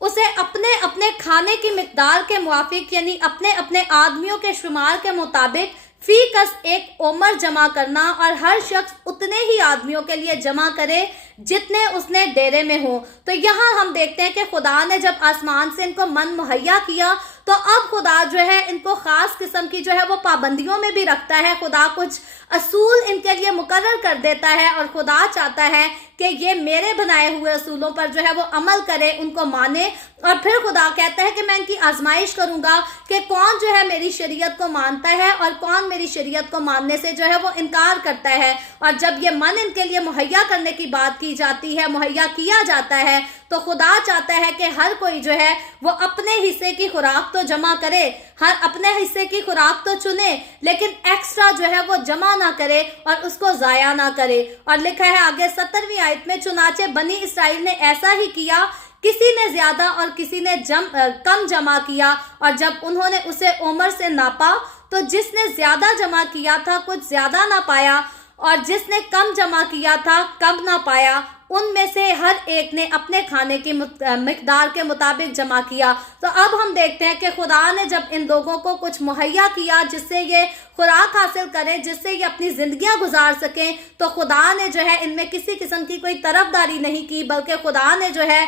उसे अपने अपने खाने की मिकदार के मुआफिक, यानी अपने अपने आदमियों के शुमार के मुताबिक फी कस एक ओमर जमा करना और हर शख्स उतने ही आदमियों के लिए जमा करे जितने उसने डेरे में हो। तो यहाँ हम देखते हैं कि खुदा ने जब आसमान से इनको मन मुहैया किया तो अब खुदा जो है इनको ख़ास किस्म की जो है वो पाबंदियों में भी रखता है। खुदा कुछ असूल इनके लिए मुकर्रर कर देता है और खुदा चाहता है कि ये मेरे बनाए हुए असूलों पर जो है वो अमल करे, उनको माने। और फिर खुदा कहता है कि मैं इनकी आजमाइश करूँगा कि कौन जो है मेरी शरीयत को मानता है और कौन मेरी शरीयत को मानने से जो है वो इनकार करता है। और जब ये मन इनके लिए मुहैया करने की बात की जाती है, मुहैया किया जाता है, तो खुदा चाहता है कि हर कोई जो है वो अपने हिस्से की खुराक तो जमा करे, हर अपने हिस्से की खुराक तो चुने, लेकिन एक्स्ट्रा जो है वो जमा ना करे और उसको ज़ाया ना करे। और लिखा है आगे 17वीं आयत में, चुनाचे बनी इसराइल ने ऐसा ही किया, किसी ने ज्यादा और किसी ने कम जमा किया। और जब उन्होंने उसे ओमर से नापा तो जिसने ज्यादा जमा किया था कुछ ज्यादा ना पाया और जिसने कम जमा किया था कम ना पाया। उनमें से हर एक ने अपने खाने की मिकदार के मुताबिक जमा किया। तो अब हम देखते हैं कि खुदा ने जब इन लोगों को कुछ मुहैया किया जिससे ये खुराक हासिल करें, जिससे ये अपनी जिंदगियां गुजार सकें, तो खुदा ने जो है इनमें किसी किस्म की कोई तरफदारी नहीं की, बल्कि खुदा ने जो है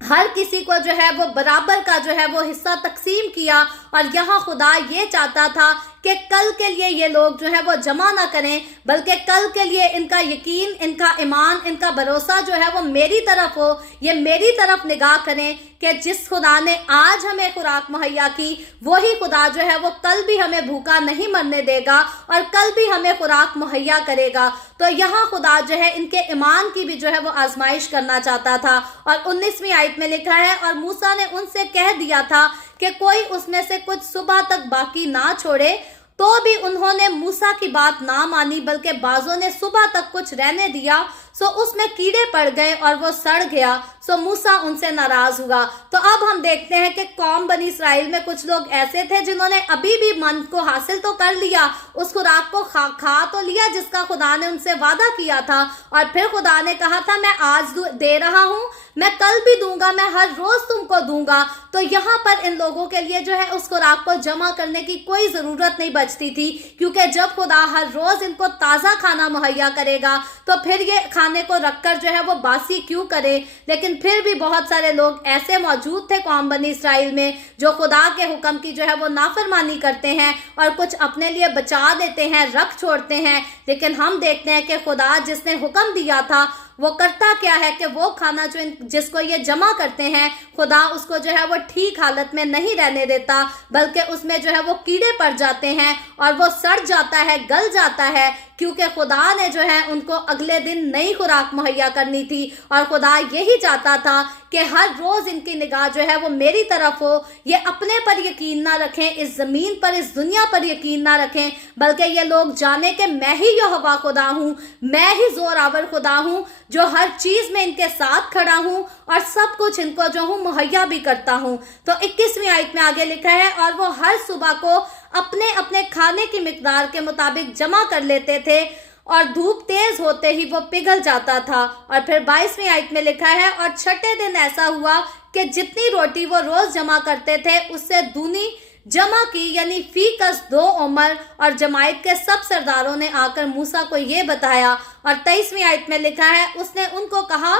हर किसी को जो है वो बराबर का जो है वो हिस्सा तकसीम किया। और यहाँ खुदा ये चाहता था कि कल के लिए ये लोग जो है वो जमा ना करें, बल्कि कल के लिए इनका यकीन, इनका ईमान, इनका भरोसा जो है वो मेरी तरफ हो, ये मेरी तरफ निगाह करें कि जिस खुदा ने आज हमें खुराक मुहैया की वही खुदा जो है वो कल भी हमें भूखा नहीं मरने देगा और कल भी हमें खुराक मुहैया करेगा। तो यहाँ खुदा जो है इनके ईमान की भी जो है वो आजमाइश करना चाहता था। और 19वीं आयत में लिखा है, और मूसा ने उनसे कह दिया था कि कोई उसमें से कुछ सुबह तक बाकी ना छोड़े, तो भी उन्होंने मूसा की बात ना मानी, बल्कि बाजों ने सुबह तक कुछ रहने दिया, सो उसमें कीड़े पड़ गए और वो सड़ गया, सो मूसा उनसे नाराज हुआ। तो अब हम देखते हैं कि कौम बनी इसराइल में कुछ लोग ऐसे थे जिन्होंने अभी भी मन को हासिल तो कर लिया, उस खुराक को खा तो लिया जिसका खुदा ने उनसे वादा किया था। और फिर खुदा ने कहा था मैं आज दे रहा हूँ, मैं कल भी दूंगा, मैं हर रोज तुमको दूंगा। तो यहाँ पर इन लोगों के लिए जो है उस खुराक को जमा करने की कोई ज़रूरत नहीं बचती थी, क्योंकि जब खुदा हर रोज इनको ताज़ा खाना मुहैया करेगा तो फिर ये खाने को रखकर जो है वो बासी क्यों करे। लेकिन फिर भी बहुत सारे लोग ऐसे मौजूद थे कौम बनी इसराइल में जो खुदा के हुक्म की जो है वो नाफरमानी करते हैं और कुछ अपने लिए बचा देते हैं, रख छोड़ते हैं। लेकिन हम देखते हैं कि खुदा जिसने हुक्म दिया था वो करता क्या है कि वो खाना जिसको ये जमा करते हैं, खुदा उसको जो है वो ठीक हालत में नहीं रहने देता, बल्कि उसमें जो है वो कीड़े पड़ जाते हैं और वो सड़ जाता है, गल जाता है, क्योंकि खुदा ने जो है उनको अगले दिन नई खुराक मुहैया करनी थी। और खुदा यही चाहता था कि हर रोज इनकी निगाह जो है वो मेरी तरफ हो, ये अपने पर यकीन ना रखें, इस जमीन पर, इस दुनिया पर यकीन ना रखें, बल्कि ये लोग जाने कि मैं ही यहोवा खुदा हूँ, मैं ही जोरावर खुदा हूँ, जो हर चीज में इनके साथ खड़ा हूँ और सब कुछ इनको जो हूँ मुहैया भी करता हूँ। तो 21वीं आयत में आगे लिखा है, और वो हर सुबह को अपने अपने खाने की मिकदार के मुताबिक जमा कर लेते थे और धूप तेज होते ही वो पिघल जाता था। और फिर 22वीं आयत में लिखा है, और छठे दिन ऐसा हुआ कि जितनी रोटी वो रोज जमा करते थे उससे दूनी जमा की, यानी फी कस 2 ओमर। और जमायत के सब सरदारों ने आकर मूसा को ये बताया। और 23वीं आयत में लिखा है, उसने उनको कहा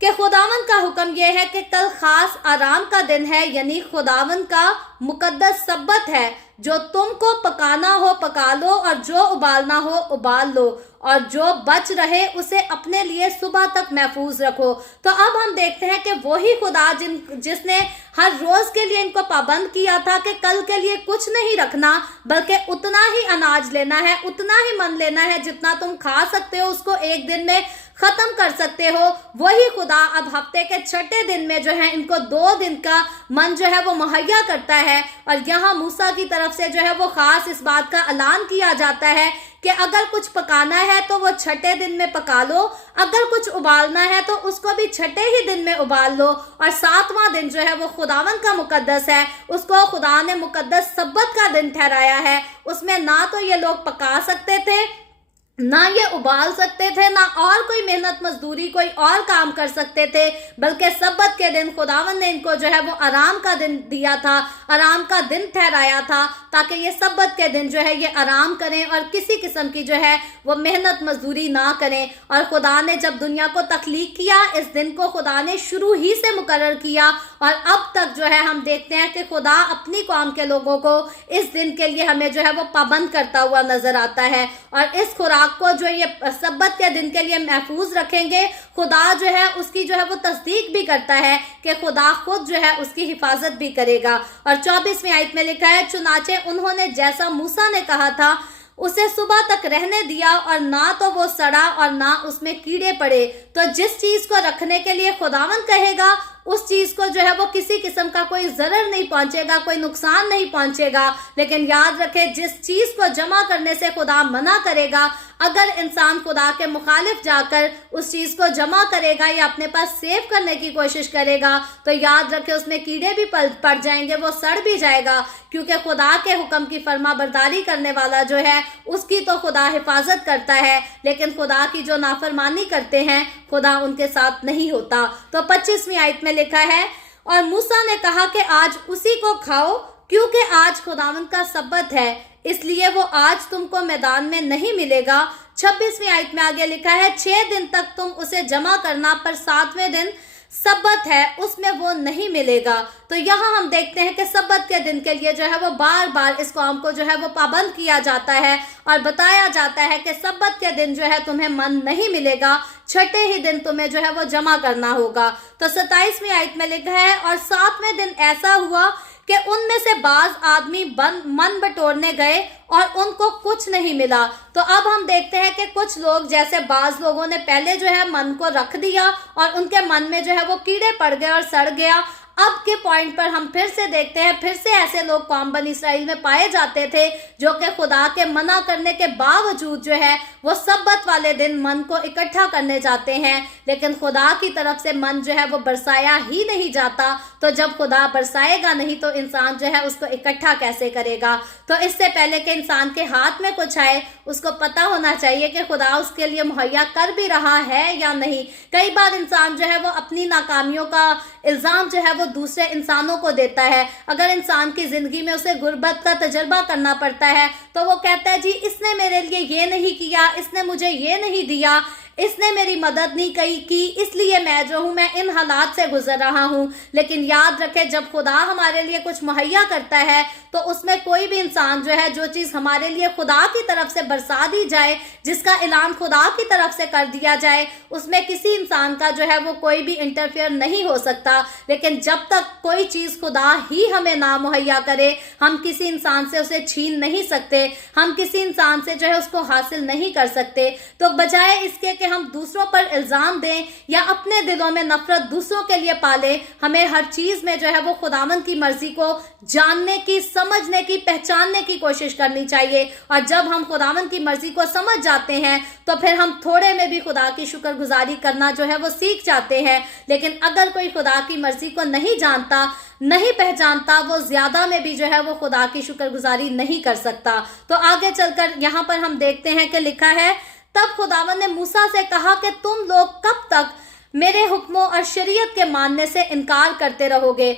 कि खुदावन का हुक्म यह है कि कल खास आराम का दिन है, यानी खुदावन का मुकद्दस सब्बत है, जो तुमको पकाना हो पका लो और जो उबालना हो उबाल लो, और जो बच रहे उसे अपने लिए सुबह तक महफूज रखो। तो अब हम देखते हैं कि वही खुदा जिसने हर रोज के लिए इनको पाबंद किया था कि कल के लिए कुछ नहीं रखना, बल्कि उतना ही अनाज लेना है, उतना ही मन लेना है जितना तुम खा सकते हो, उसको एक दिन में खत्म कर सकते हो, वही खुदा अब हफ्ते के छठे दिन में जो है इनको 2 दिन का मन जो है वो मुहैया करता है। और यहाँ मूसा की तरफ से जो है वो खास इस बात का ऐलान किया जाता है कि अगर कुछ पकाना है तो वो छठे दिन में पका लो, अगर कुछ उबालना है तो उसको भी छठे ही दिन में उबाल लो। और 7वां दिन जो है वो खुदावन का मुकद्दस है, उसको खुदा ने मुकद्दस सब्बत का दिन ठहराया है। उसमें ना तो ये लोग पका सकते थे, ना ये उबाल सकते थे, ना और कोई मेहनत मजदूरी कोई और काम कर सकते थे, बल्कि सब्बत के दिन खुदावन ने इनको जो है वो आराम का दिन दिया था, आराम का दिन ठहराया था, ताकि ये सब्बत के दिन जो है ये आराम करें और किसी किस्म की जो है वो मेहनत मजदूरी ना करें। और खुदा ने जब दुनिया को तख्लीक किया, इस दिन को खुदा ने शुरू ही से मुकर्रर किया, और अब तक जो है हम देखते हैं कि खुदा अपनी कौम के लोगों को इस दिन के लिए हमें जो है वो पाबंद करता हुआ नजर आता है। और इस खुराक को जो ये सब्बत के दिन के लिए महफूज रखेंगे, खुदा जो है उसकी जो है वो तस्दीक भी करता है कि खुदा खुद जो है उसकी हिफाजत भी करेगा। और 24वीं आयत में लिखा है, चुनाचे उन्होंने जैसा मूसा ने कहा था उसे सुबह तक रहने दिया, और ना तो वो सड़ा और ना उसमें कीड़े पड़े। तो जिस चीज को रखने के लिए खुदावन कहेगा, उस चीज को जो है वो किसी किस्म का कोई जरर नहीं पहुंचेगा, कोई नुकसान नहीं पहुंचेगा। लेकिन याद रखें, जिस चीज को जमा करने से खुदा मना करेगा, अगर इंसान खुदा के मुखालिफ जाकर उस चीज को जमा करेगा या अपने पास सेव करने की कोशिश करेगा, तो याद रखें उसमें कीड़े भी पड़ जाएंगे, वो सड़ भी जाएगा, क्योंकि खुदा के हुक्म की फर्माबरदारी करने वाला जो है उसकी तो खुदा हिफाजत करता है, लेकिन खुदा की जो नाफरमानी करते हैं खुदा उनके साथ नहीं होता। तो 25वीं आयत में लिखा है, और मूसा ने कहा कि आज उसी को खाओ, क्योंकि आज खुदावंद का सब्बत है, इसलिए वो आज तुमको मैदान में नहीं मिलेगा। 26वीं आयत में आगे लिखा है, 6 दिन तक तुम उसे जमा करना, पर 7वें दिन सब्बत है, उसमें वो नहीं मिलेगा। तो यहाँ हम देखते हैं कि सब्बत के दिन के लिए जो है वो बार बार इस कौम को जो है वो पाबंद किया जाता है और बताया जाता है कि सब्बत के दिन जो है तुम्हें मन नहीं मिलेगा, छठे ही दिन तुम्हें जो है वो जमा करना होगा। तो 27वीं आयत में लिखा है, और 7वें दिन ऐसा हुआ कि उनमें से बाज आदमी मन बटोरने गए और उनको कुछ नहीं मिला। तो अब हम देखते हैं कि कुछ लोग, जैसे बाज लोगों ने पहले जो है मन को रख दिया और उनके मन में जो है वो कीड़े पड़ गए और सड़ गया। अब के पॉइंट पर हम फिर से देखते हैं, फिर से ऐसे लोग कौम बनी इसराइल में पाए जाते थे जो कि खुदा के मना करने के बावजूद जो है वो सब्बत वाले दिन मन को इकट्ठा करने जाते हैं, लेकिन खुदा की तरफ से मन जो है वो बरसाया ही नहीं जाता। तो जब खुदा बरसाएगा नहीं तो इंसान जो है उसको इकट्ठा कैसे करेगा। तो इससे पहले कि इंसान के हाथ में कुछ आए, उसको पता होना चाहिए कि खुदा उसके लिए मुहैया कर भी रहा है या नहीं। कई बार इंसान जो है वो अपनी नाकामियों का इल्ज़ाम जो है वो दूसरे इंसानों को देता है। अगर इंसान की ज़िंदगी में उसे गुर्बत का तजर्बा करना पड़ता है तो वो कहता है जी इसने मेरे लिए ये नहीं किया, इसने मुझे ये नहीं दिया। इसने मेरी मदद नहीं की, इसलिए मैं जो हूँ मैं इन हालात से गुजर रहा हूँ। लेकिन याद रखें, जब खुदा हमारे लिए कुछ मुहैया करता है तो उसमें कोई भी इंसान जो है, जो चीज़ हमारे लिए खुदा की तरफ से बरसा दी जाए, जिसका ऐलान खुदा की तरफ से कर दिया जाए, उसमें किसी इंसान का जो है वो कोई भी इंटरफेयर नहीं हो सकता। लेकिन जब तक कोई चीज़ खुदा ही हमें ना मुहैया करे, हम किसी इंसान से उसे छीन नहीं सकते, हम किसी इंसान से जो है उसको हासिल नहीं कर सकते। तो बजाय इसके कि हम दूसरों पर इल्ज़ाम दें या अपने दिलों में नफरत दूसरों के लिए पालें, हमें हर चीज़ में जो है वो खुदावंद की मर्जी को जानने की, समझने की, पहचानने की कोशिश करनी चाहिए। और जब हम खुदावंद की मर्जी को समझ जाते हैं तो फिर हम थोड़े में भी खुदा की शुक्रगुजारी करना जो है वो सीख जाते हैं। लेकिन अगर कोई खुदा की मर्जी को नहीं जानता, नहीं पहचानता, वो ज्यादा में भी जो है वो खुदा की शुक्रगुजारी नहीं कर सकता। तो आगे चलकर यहाँ पर हम देखते हैं कि लिखा है, तब खुदावंद ने मूसा से कहा कि तुम लोग कब तक मेरे हुक्मों और शरीयत के मानने से इनकार करते रहोगे।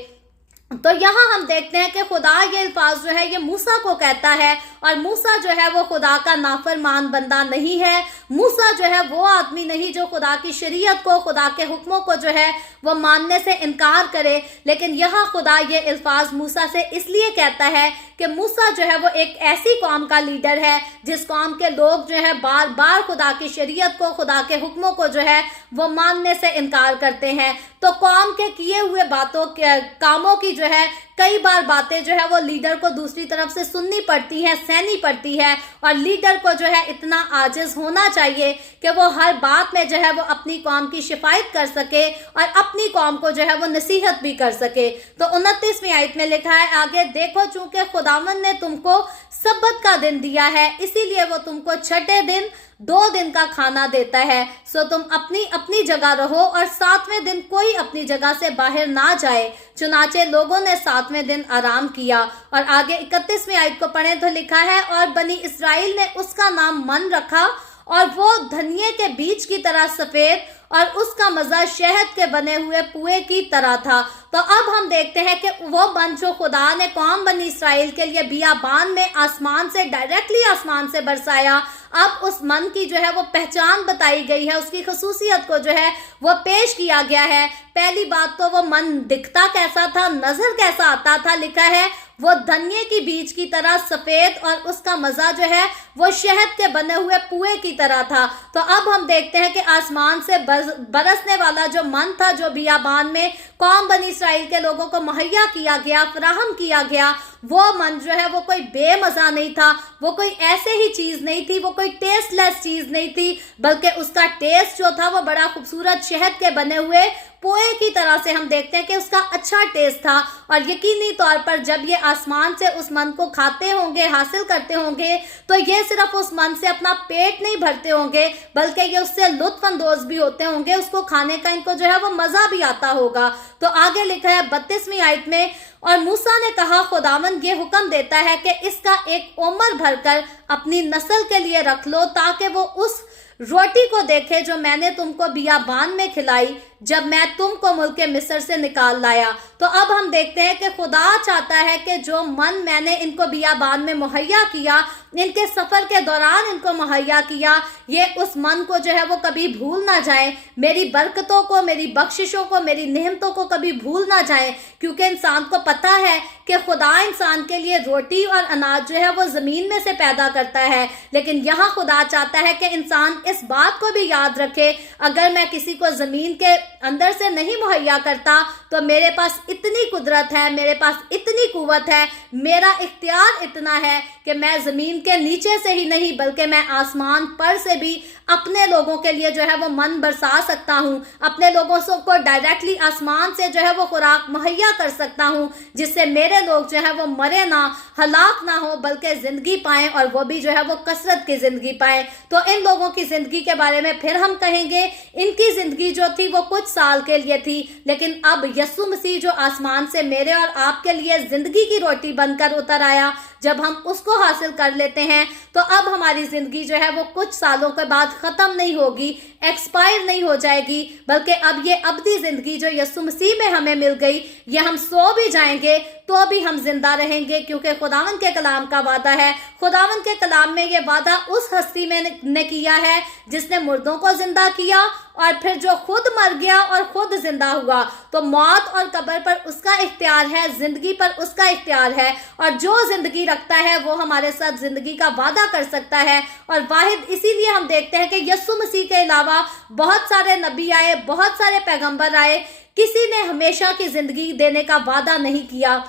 तो यहाँ हम देखते हैं कि खुदा ये अल्फाज जो है ये मूसा को कहता है, और मूसा जो है वो खुदा का नाफरमान बंदा नहीं है। मूसा जो है वो आदमी नहीं जो खुदा की शरीयत को, खुदा के हुक्मों को जो है वो मानने से इनकार करे। लेकिन यहाँ खुदा ये अल्फाज मूसा से इसलिए कहता है कि मूसा जो है वो एक ऐसी कौम का लीडर है जिस कौम के लोग जो है बार बार खुदा की शरीयत को, खुदा के हुक्मों को जो है वो मानने से इनकार करते हैं। तो कौम के किए हुए बातों के, कामों की जो है कई बार बातें जो है वो लीडर को दूसरी तरफ से सुननी पड़ती है, सहनी पड़ती है। और लीडर को जो है इतना आजिज होना चाहिए कि वो हर बात में जो है वो अपनी कौम की शिफायत कर सके और अपनी कौम को जो है वो नसीहत भी कर सके। तो 29वीं आयत में लिखा है आगे, देखो चूंकि खुदावंद ने तुमको सब्बत का दिन दिया है, इसीलिए वो तुमको छठे दिन 2 दिन का खाना देता है। सो तुम अपनी अपनी जगह रहो और 7वें दिन कोई अपनी जगह से बाहर ना जाए। चुनाचे लोगों ने 7वें दिन आराम किया। और आगे 31वीं आयत को पढ़ें तो लिखा है, और बनी इस्राएल ने उसका नाम मन रखा, और वो धनिये के बीज की तरह सफेद, और उसका मजा शहद के बने हुए पुए की तरह था। तो अब हम देखते हैं कि वो मन जो खुदा ने कौम बनी इस्राएल के लिए बियाबान में आसमान से, डायरेक्टली आसमान से बरसाया, अब उस मन की जो है वो पहचान बताई गई है, उसकी खसूसियत को जो है वो पेश किया गया है। पहली बात तो वो मन दिखता कैसा था, नजर कैसा आता था, लिखा है वो धनिये की बीज की तरह सफेद, और उसका मजा जो है वो शहद के बने हुए पुए की तरह था। तो अब हम देखते हैं कि आसमान से बरसने वाला जो मन था, जो बियाबान में कौम बनी इस्राएल के लोगों को मुहैया किया गया, फराहम किया गया, वो मन जो है वो कोई बेमजा नहीं था, वो कोई ऐसे ही चीज नहीं थी, वो कोई टेस्टलेस चीज नहीं थी, बल्कि उसका टेस्ट जो था वो बड़ा खूबसूरत शहद के बने हुए पोए की तरह से हम देखते हैं कि उसका अच्छा टेस्ट था। और यकीनी तौर पर जब ये आसमान से उस मन को खाते होंगे, हासिल करते होंगे, तो ये सिर्फ उस मन से अपना पेट नहीं भरते होंगे, बल्कि ये उससे लुत्फ अंदोज भी होते होंगे, उसको खाने का इनको जो है वो मजा भी आता होगा। तो आगे लिखा है 32वीं आयत में, और मूसा ने कहा, खुदावंद ये हुक्म देता है कि इसका एक उम्र भरकर अपनी नस्ल के लिए रख लो, ताकि वो उस रोटी को देखे जो मैंने तुमको बियाबान में खिलाई जब मैं तुमको मुल्क मिस्र से निकाल लाया। तो अब हम देखते हैं कि खुदा चाहता है कि जो मन मैंने इनको बियाबान में मुहैया किया, इनके सफर के दौरान इनको मुहैया किया, ये उस मन को जो है वो कभी भूल ना जाए, मेरी बरकतों को, मेरी बख्शिशों को, मेरी नेमतों को कभी भूल ना जाए। क्योंकि इंसान को पता है कि खुदा इंसान के लिए रोटी और अनाज जो है वो जमीन में से पैदा करता है, लेकिन यहाँ खुदा चाहता है कि इंसान इस बात को भी याद रखे, अगर मैं किसी को जमीन के अंदर से नहीं मुहैया करता तो मेरे पास इतनी कुदरत है, मेरे पास इतनी कुव्वत है, मेरा इख्तियार इतना है कि मैं जमीन के नीचे से ही नहीं बल्कि मैं आसमान पर से भी अपने लोगों के लिए जो है वो मन बरसा सकता हूँ, अपने लोगों को डायरेक्टली आसमान से जो है वो खुराक मुहैया कर सकता हूँ, जिससे मेरे लोग जो है वो मरे ना, हलाक ना हो, बल्कि जिंदगी पाएं, और वो भी जो है वो कसरत की जिंदगी पाएं। तो इन लोगों की जिंदगी के बारे में फिर हम कहेंगे, इनकी जिंदगी जो थी वो कुछ साल के लिए थी, लेकिन अब यीशु मसीह जो आसमान से मेरे और आपके लिए जिंदगी की रोटी बनकर उतर आया, जब हम उसको हासिल कर लेते हैं तो अब हमारी जिंदगी जो है वो कुछ सालों के बाद खत्म नहीं होगी, एक्सपायर नहीं हो जाएगी, बल्कि अब ये अबदी जिंदगी जो यीशु मसीह में हमें मिल गई, ये हम सो भी जाएंगे तो भी हम जिंदा रहेंगे, क्योंकि खुदावन के कलाम का वादा है। खुदावन के कलाम में ये वादा उस हस्ती में ने किया है जिसने मुर्दों को जिंदा किया और फिर जो खुद मर गया और खुद जिंदा हुआ। तो मौत और कब्र पर उसका इख्तियार है, जिंदगी पर उसका इख्तियार है, और जो जिंदगी रखता है वो हमारे साथ जिंदगी का वादा कर सकता है। और वाहिद इसीलिए हम देखते हैं कि यीशु मसीह के अलावा बहुत सारे नबी आए, बहुत सारे पैगंबर आए, किसी ने हमेशा की जिंदगी देने का वादा नहीं किया।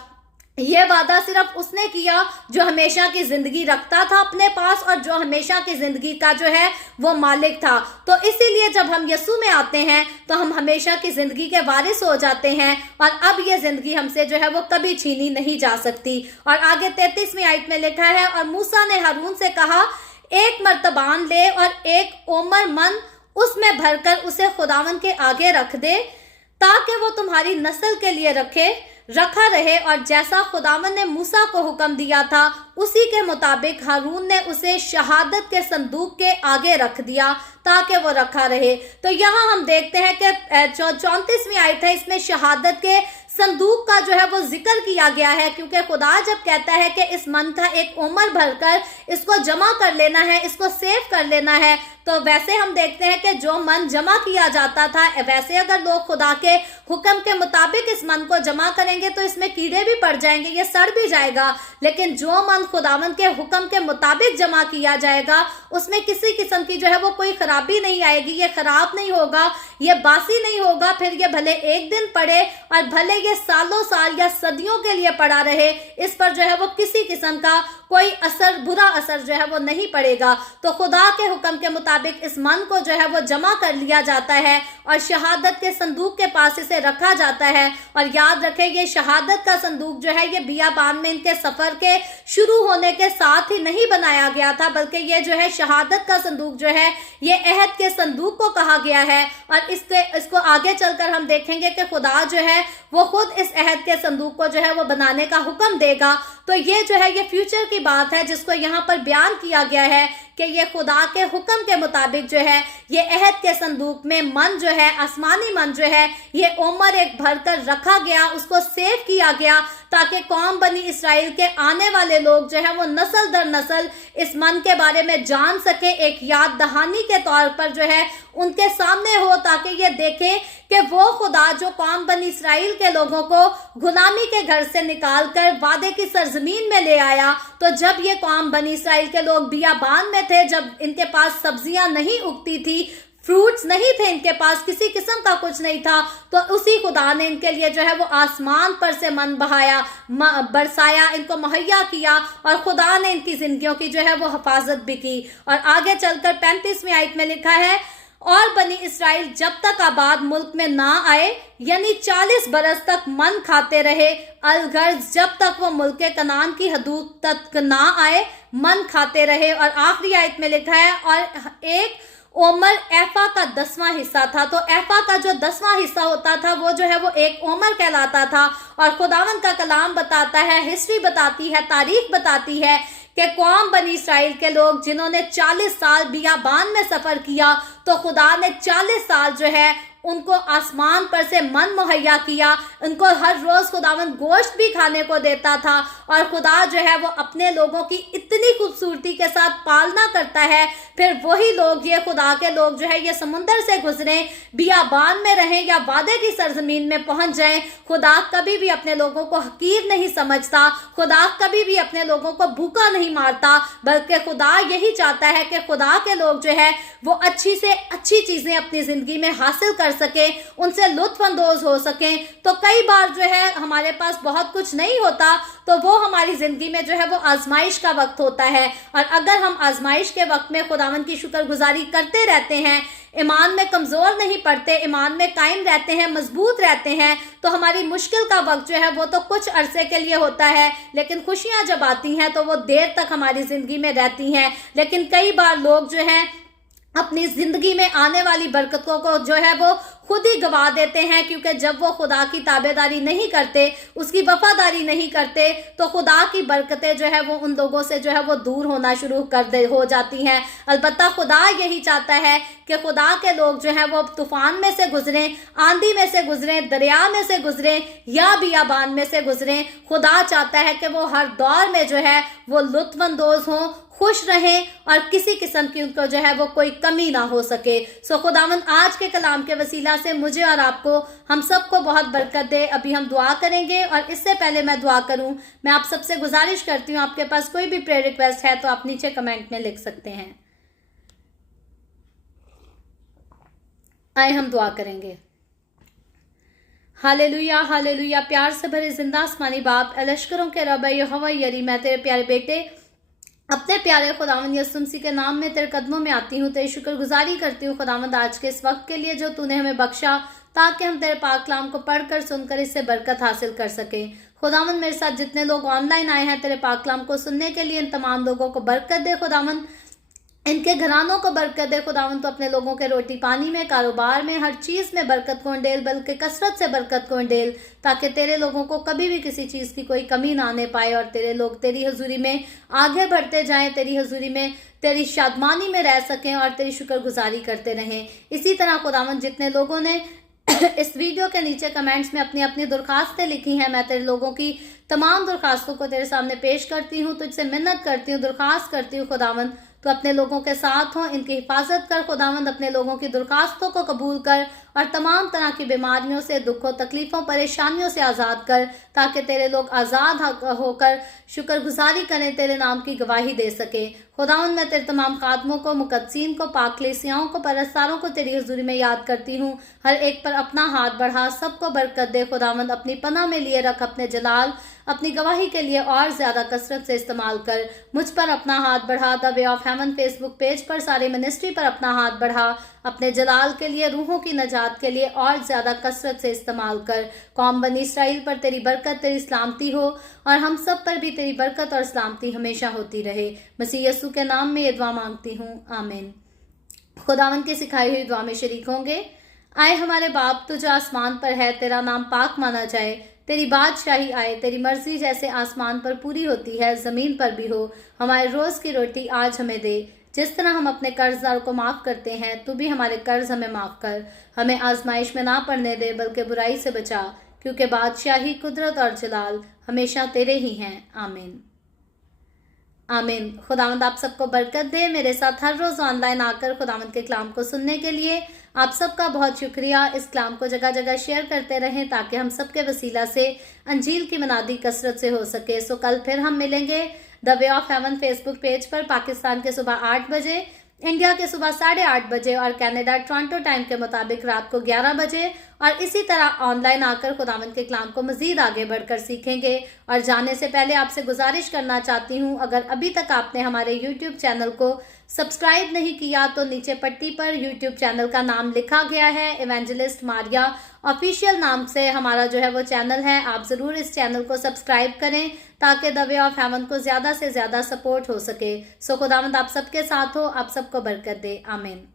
ये वादा सिर्फ उसने किया जो हमेशा की जिंदगी रखता था अपने पास और जो हमेशा की जिंदगी का जो है वो मालिक था। तो इसीलिए जब हम यीशु में आते हैं तो हम हमेशा की जिंदगी के वारिस हो जाते हैं, और अब ये जिंदगी हमसे जो है वो कभी छीनी नहीं जा सकती। और आगे 33वीं आयत में लिखा है, और मूसा ने हारून से कहा, एक मर्तबान ले और एक ओमर मन उसमें भरकर उसे खुदावन के आगे रख दे, ताकि वो तुम्हारी नस्ल के लिए रखा रहे। और जैसा खुदावन ने मूसा को हुक्म दिया था उसी के मुताबिक हारून ने उसे शहादत के संदूक के आगे रख दिया ताकि वो रखा रहे। तो यहाँ हम देखते हैं कि 34वीं आयत है, इसमें शहादत के संदूक का जो है वो जिक्र किया गया है, क्योंकि खुदा जब कहता है कि इस मन का एक उम्र भरकर इसको जमा कर लेना है, इसको सेव कर लेना है, तो वैसे हम देखते हैं कि जो मन जमा किया जाता था, वैसे अगर लोग खुदा के हुक्म के मुताबिक इस मन को जमा करेंगे तो इसमें कीड़े भी पड़ जाएंगे, ये सड़ भी जाएगा। लेकिन जो मन खुदावन के हुक्म के मुताबिक जमा किया जाएगा उसमें किसी किस्म की जो है वो कोई खराबी नहीं आएगी, ये खराब नहीं होगा, ये बासी नहीं होगा। फिर ये भले एक दिन पड़े और भले ये सालों साल या सदियों के लिए पड़ा रहे, इस पर जो है वो किसी किस्म का कोई असर, बुरा असर जो है वो नहीं पड़ेगा। तो खुदा के हुक्म के मुताबिक इस मन को जो है वो जमा कर लिया जाता है और शहादत के संदूक के पास इसे रखा जाता है। और याद रखें, ये शहादत का संदूक जो है ये बियाबान में इनके सफर के शुरू होने के साथ ही नहीं बनाया गया था, बल्कि ये जो है शहादत का संदूक जो है ये अहद के संदूक को कहा गया है। और इसको आगे चलकर हम देखेंगे कि खुदा जो है वो खुद इस अहद के संदूक को जो है वो बनाने का हुक्म देगा। तो ये जो है ये फ्यूचर की बात है जिसको यहाँ पर बयान किया गया है कि ये खुदा के हुक्म के मुताबिक जो है ये अहद के संदूक में मन जो है, आसमानी मन जो है, ये उम्र एक भरकर रखा गया, उसको सेव किया गया, ताकि कौम बनी इसराइल के आने वाले लोग जो है वो नस्ल दर नस्ल इस मन के बारे में जान सके, एक याद दहानी के तौर पर जो है उनके सामने हो, ताकि ये देखें कि वो खुदा जो कौम बनी इसराइल के लोगों को गुलामी के घर से निकालकर वादे की सरजमीन में ले आया। तो जब ये कौम बनी इसराइल के लोग बियाबान में थे, जब इनके पास सब्जियां नहीं उगती थी, फ्रूट्स नहीं थे इनके पास, किसी किस्म का कुछ नहीं था, तो उसी खुदा ने इनके लिए जो है वो आसमान पर से मन बहाया, बरसाया, इनको मुहैया किया, और खुदा ने इनकी जिंदगियों की जो है वो हिफाजत भी की। और आगे चलकर 35वीं आयत में लिखा है, और बनी इसराइल जब तक आबाद मुल्क में ना आए, यानी 40 बरस तक मन खाते रहे, अलगर्ज जब तक वो मुल्क के कनान की हदूद तक ना आए, मन खाते रहे। और आखिरी आयत में लिखा है, और एक ओमर एफा का 10वां हिस्सा था। तो एफा का जो 10वां हिस्सा होता था वो जो है वो एक ओमर कहलाता था। और खुदावन का कलाम बताता है, हिस्ट्री बताती है, तारीख बताती है कि कौम बनी इसराइल के लोग जिन्होंने 40 साल बियाबान में सफर किया, तो खुदा ने 40 साल जो है उनको आसमान पर से मन मुहैया किया। उनको हर रोज खुदावन गोश्त भी खाने को देता था, और खुदा जो है वो अपने लोगों की इतनी खूबसूरती के साथ पालना करता है। फिर वही लोग, ये खुदा के लोग जो है ये समुंदर से गुजरे, बियाबान में रहें या वादे की सरजमीन में पहुंच जाएं, खुदा कभी भी अपने लोगों को हकीर नहीं समझता, खुदा कभी भी अपने लोगों को भूखा नहीं मारता, बल्कि खुदा यही चाहता है कि खुदा के लोग जो है वो अच्छी से अच्छी चीजें अपनी जिंदगी में हासिल कर सके, उनसे लुत्फ अंदोज हो सके। तो कई बार जो है हमारे पास बहुत कुछ नहीं होता, तो वो हमारी जिंदगी में जो है वो आजमाइश का वक्त होता है। और अगर हम आजमाइश के वक्त में खुदावन की शुक्रगुजारी करते रहते हैं, ईमान में कमजोर नहीं पड़ते, ईमान में कायम रहते हैं, मजबूत रहते हैं, तो हमारी मुश्किल का वक्त जो है वो तो कुछ अरसे के लिए होता है, लेकिन खुशियां जब आती हैं तो वो देर तक हमारी जिंदगी में रहती हैं। लेकिन कई बार लोग जो हैं अपनी जिंदगी में आने वाली बरकतों को जो है वो खुद ही गवा देते हैं, क्योंकि जब वो खुदा की ताबेदारी नहीं करते, उसकी वफादारी नहीं करते, तो खुदा की बरकतें जो है वो उन लोगों से जो है वो दूर होना शुरू हो जाती हैं। अलबत्ता खुदा यही चाहता है कि खुदा के लोग जो हैं वो तूफान में से गुजरें, आंधी में से गुजरें, दरिया में से गुजरें या बियाबान में से गुजरें। खुदा चाहता है कि वो हर दौर में जो है वो लुत्फानंदोज हों, खुश रहें और किसी किस्म की उनको जो है वो कोई कमी ना हो सके। सो खुदावंद आज के कलाम के वसीला से मुझे और आपको, हम सबको बहुत बरकत दे। अभी हम दुआ करेंगे, और इससे पहले मैं दुआ करूं, मैं आप सबसे गुजारिश करती हूं, आपके पास कोई भी प्रेयर रिक्वेस्ट है तो आप नीचे कमेंट में लिख सकते हैं। आए हम दुआ करेंगे। Hallelujah, hallelujah. प्यार से भरे जिंदा आसमानी बाप, लश्करों के रब यहोवा यरी, मैं तेरे प्यारे बेटे अपने प्यारे खुदावंद यीशु मसीह के नाम में तेरे कदमों में आती हूँ, तेरी शुक्रगुजारी करती हूँ खुदावंद आज के इस वक्त के लिए जो तूने हमें बख्शा, ताकि हम तेरे पाक कलाम को पढ़कर सुनकर इससे बरकत हासिल कर सकें। खुदावंद मेरे साथ जितने लोग ऑनलाइन आए हैं तेरे पाक कलाम को सुनने के लिए, इन तमाम लोगों को बरकत दे खुदावंद, इनके घरानों को बरकत दे खुदावंद। तो अपने लोगों के रोटी पानी में, कारोबार में, हर चीज़ में बरकत को अंडेल, बल्कि कसरत से बरकत को अंडेल, ताकि तेरे लोगों को कभी भी किसी चीज़ की कोई कमी ना आने पाए, और तेरे लोग तेरी हजूरी में आगे बढ़ते जाएं, तेरी हजूरी में, तेरी शादमानी में रह सकें और तेरी शुक्रगुजारी करते रहें। इसी तरह खुदावंद जितने लोगों ने इस वीडियो के नीचे कमेंट्स में अपनी अपनी दरखास्तें लिखी हैं, मैं तेरे लोगों की तमाम दरखास्तों को तेरे सामने पेश करती हूँ, तुझसे मिन्नत करती हूँ, दरखास्त करती हूँ खुदावंद, तो अपने लोगों के साथ हो, इनकी हिफाजत कर खुदावंद, अपने लोगों की दरखास्तों को कबूल कर और तमाम तरह की बीमारियों से, दुखों, तकलीफ़ों, परेशानियों से आज़ाद कर, ताकि तेरे लोग आज़ाद होकर शुक्रगुजारी करें, तेरे नाम की गवाही दे सके। खुदावंद मैं तेरे तमाम खादमों को, मुकद्दसीन को, पाकलेसियाओं को, परस्तारों को तेरी हुजूरी में याद करती हूँ। हर एक पर अपना हाथ बढ़ा, सबको बरकत दे खुदावंद, अपनी पनाह में लिए रख, अपने जलाल, अपनी गवाही के लिए और ज़्यादा कसरत से इस्तेमाल कर। मुझ पर अपना हाथ बढ़ा, the way of haven Facebook page पर, सारे मिनिस्ट्री पर अपना हाथ बढ़ा, अपने जलाल के लिए, रूहों की नजात के लिए और ज़्यादा कसरत से इस्तेमाल कर। कौम बनी इसराइल पर तेरी बरकत, तेरी सलामती हो, और हम सब पर भी तेरी बरकत और सलामती हमेशा होती रहे। मसीह यीशु के नाम में ये दुआ मांगती हूँ, आमीन। खुदावंद की सिखाई हुई दुआ में शरीक होंगे। आए हमारे बाप, तू जो आसमान पर है, तेरा नाम पाक माना जाए, तेरी बादशाही आए, तेरी मर्जी जैसे आसमान पर पूरी होती है ज़मीन पर भी हो। हमारे रोज़ की रोटी आज हमें दे, जिस तरह हम अपने कर्जदार को माफ़ करते हैं, तू भी हमारे कर्ज हमें माफ़ कर। हमें आजमाइश में ना पड़ने दे, बल्कि बुराई से बचा, क्योंकि बादशाही, कुदरत और जलाल हमेशा तेरे ही हैं, आमीन, आमीन। खुदावंद आप सबको बरकत दे। मेरे साथ हर रोज़ ऑनलाइन आकर खुदावंद के कलाम को सुनने के लिए आप सबका बहुत शुक्रिया। इस कलाम को जगह जगह शेयर करते रहें, ताकि हम सबके वसीला से अंजील की मनादी कसरत से हो सके। सो कल फिर हम मिलेंगे the way of haven Facebook page पर, पाकिस्तान के सुबह 8 बजे, इंडिया के सुबह 8:30 बजे, और कनाडा टोरंटो टाइम के मुताबिक रात को 11 बजे। और इसी तरह ऑनलाइन आकर खुदावंद के कलाम को मजीद आगे बढ़कर सीखेंगे। और जाने से पहले आपसे गुजारिश करना चाहती हूँ, अगर अभी तक आपने हमारे यूट्यूब चैनल को सब्सक्राइब नहीं किया, तो नीचे पट्टी पर यूट्यूब चैनल का नाम लिखा गया है, इवेंजलिस्ट मारिया ऑफिशियल नाम से हमारा जो है वो चैनल है। आप ज़रूर इस चैनल को सब्सक्राइब करें, ताकि द वे ऑफ हेवन को ज़्यादा से ज़्यादा सपोर्ट हो सके। सो खुदावंद आप सबके साथ हो, आप सबको बरकत दे, आमीन।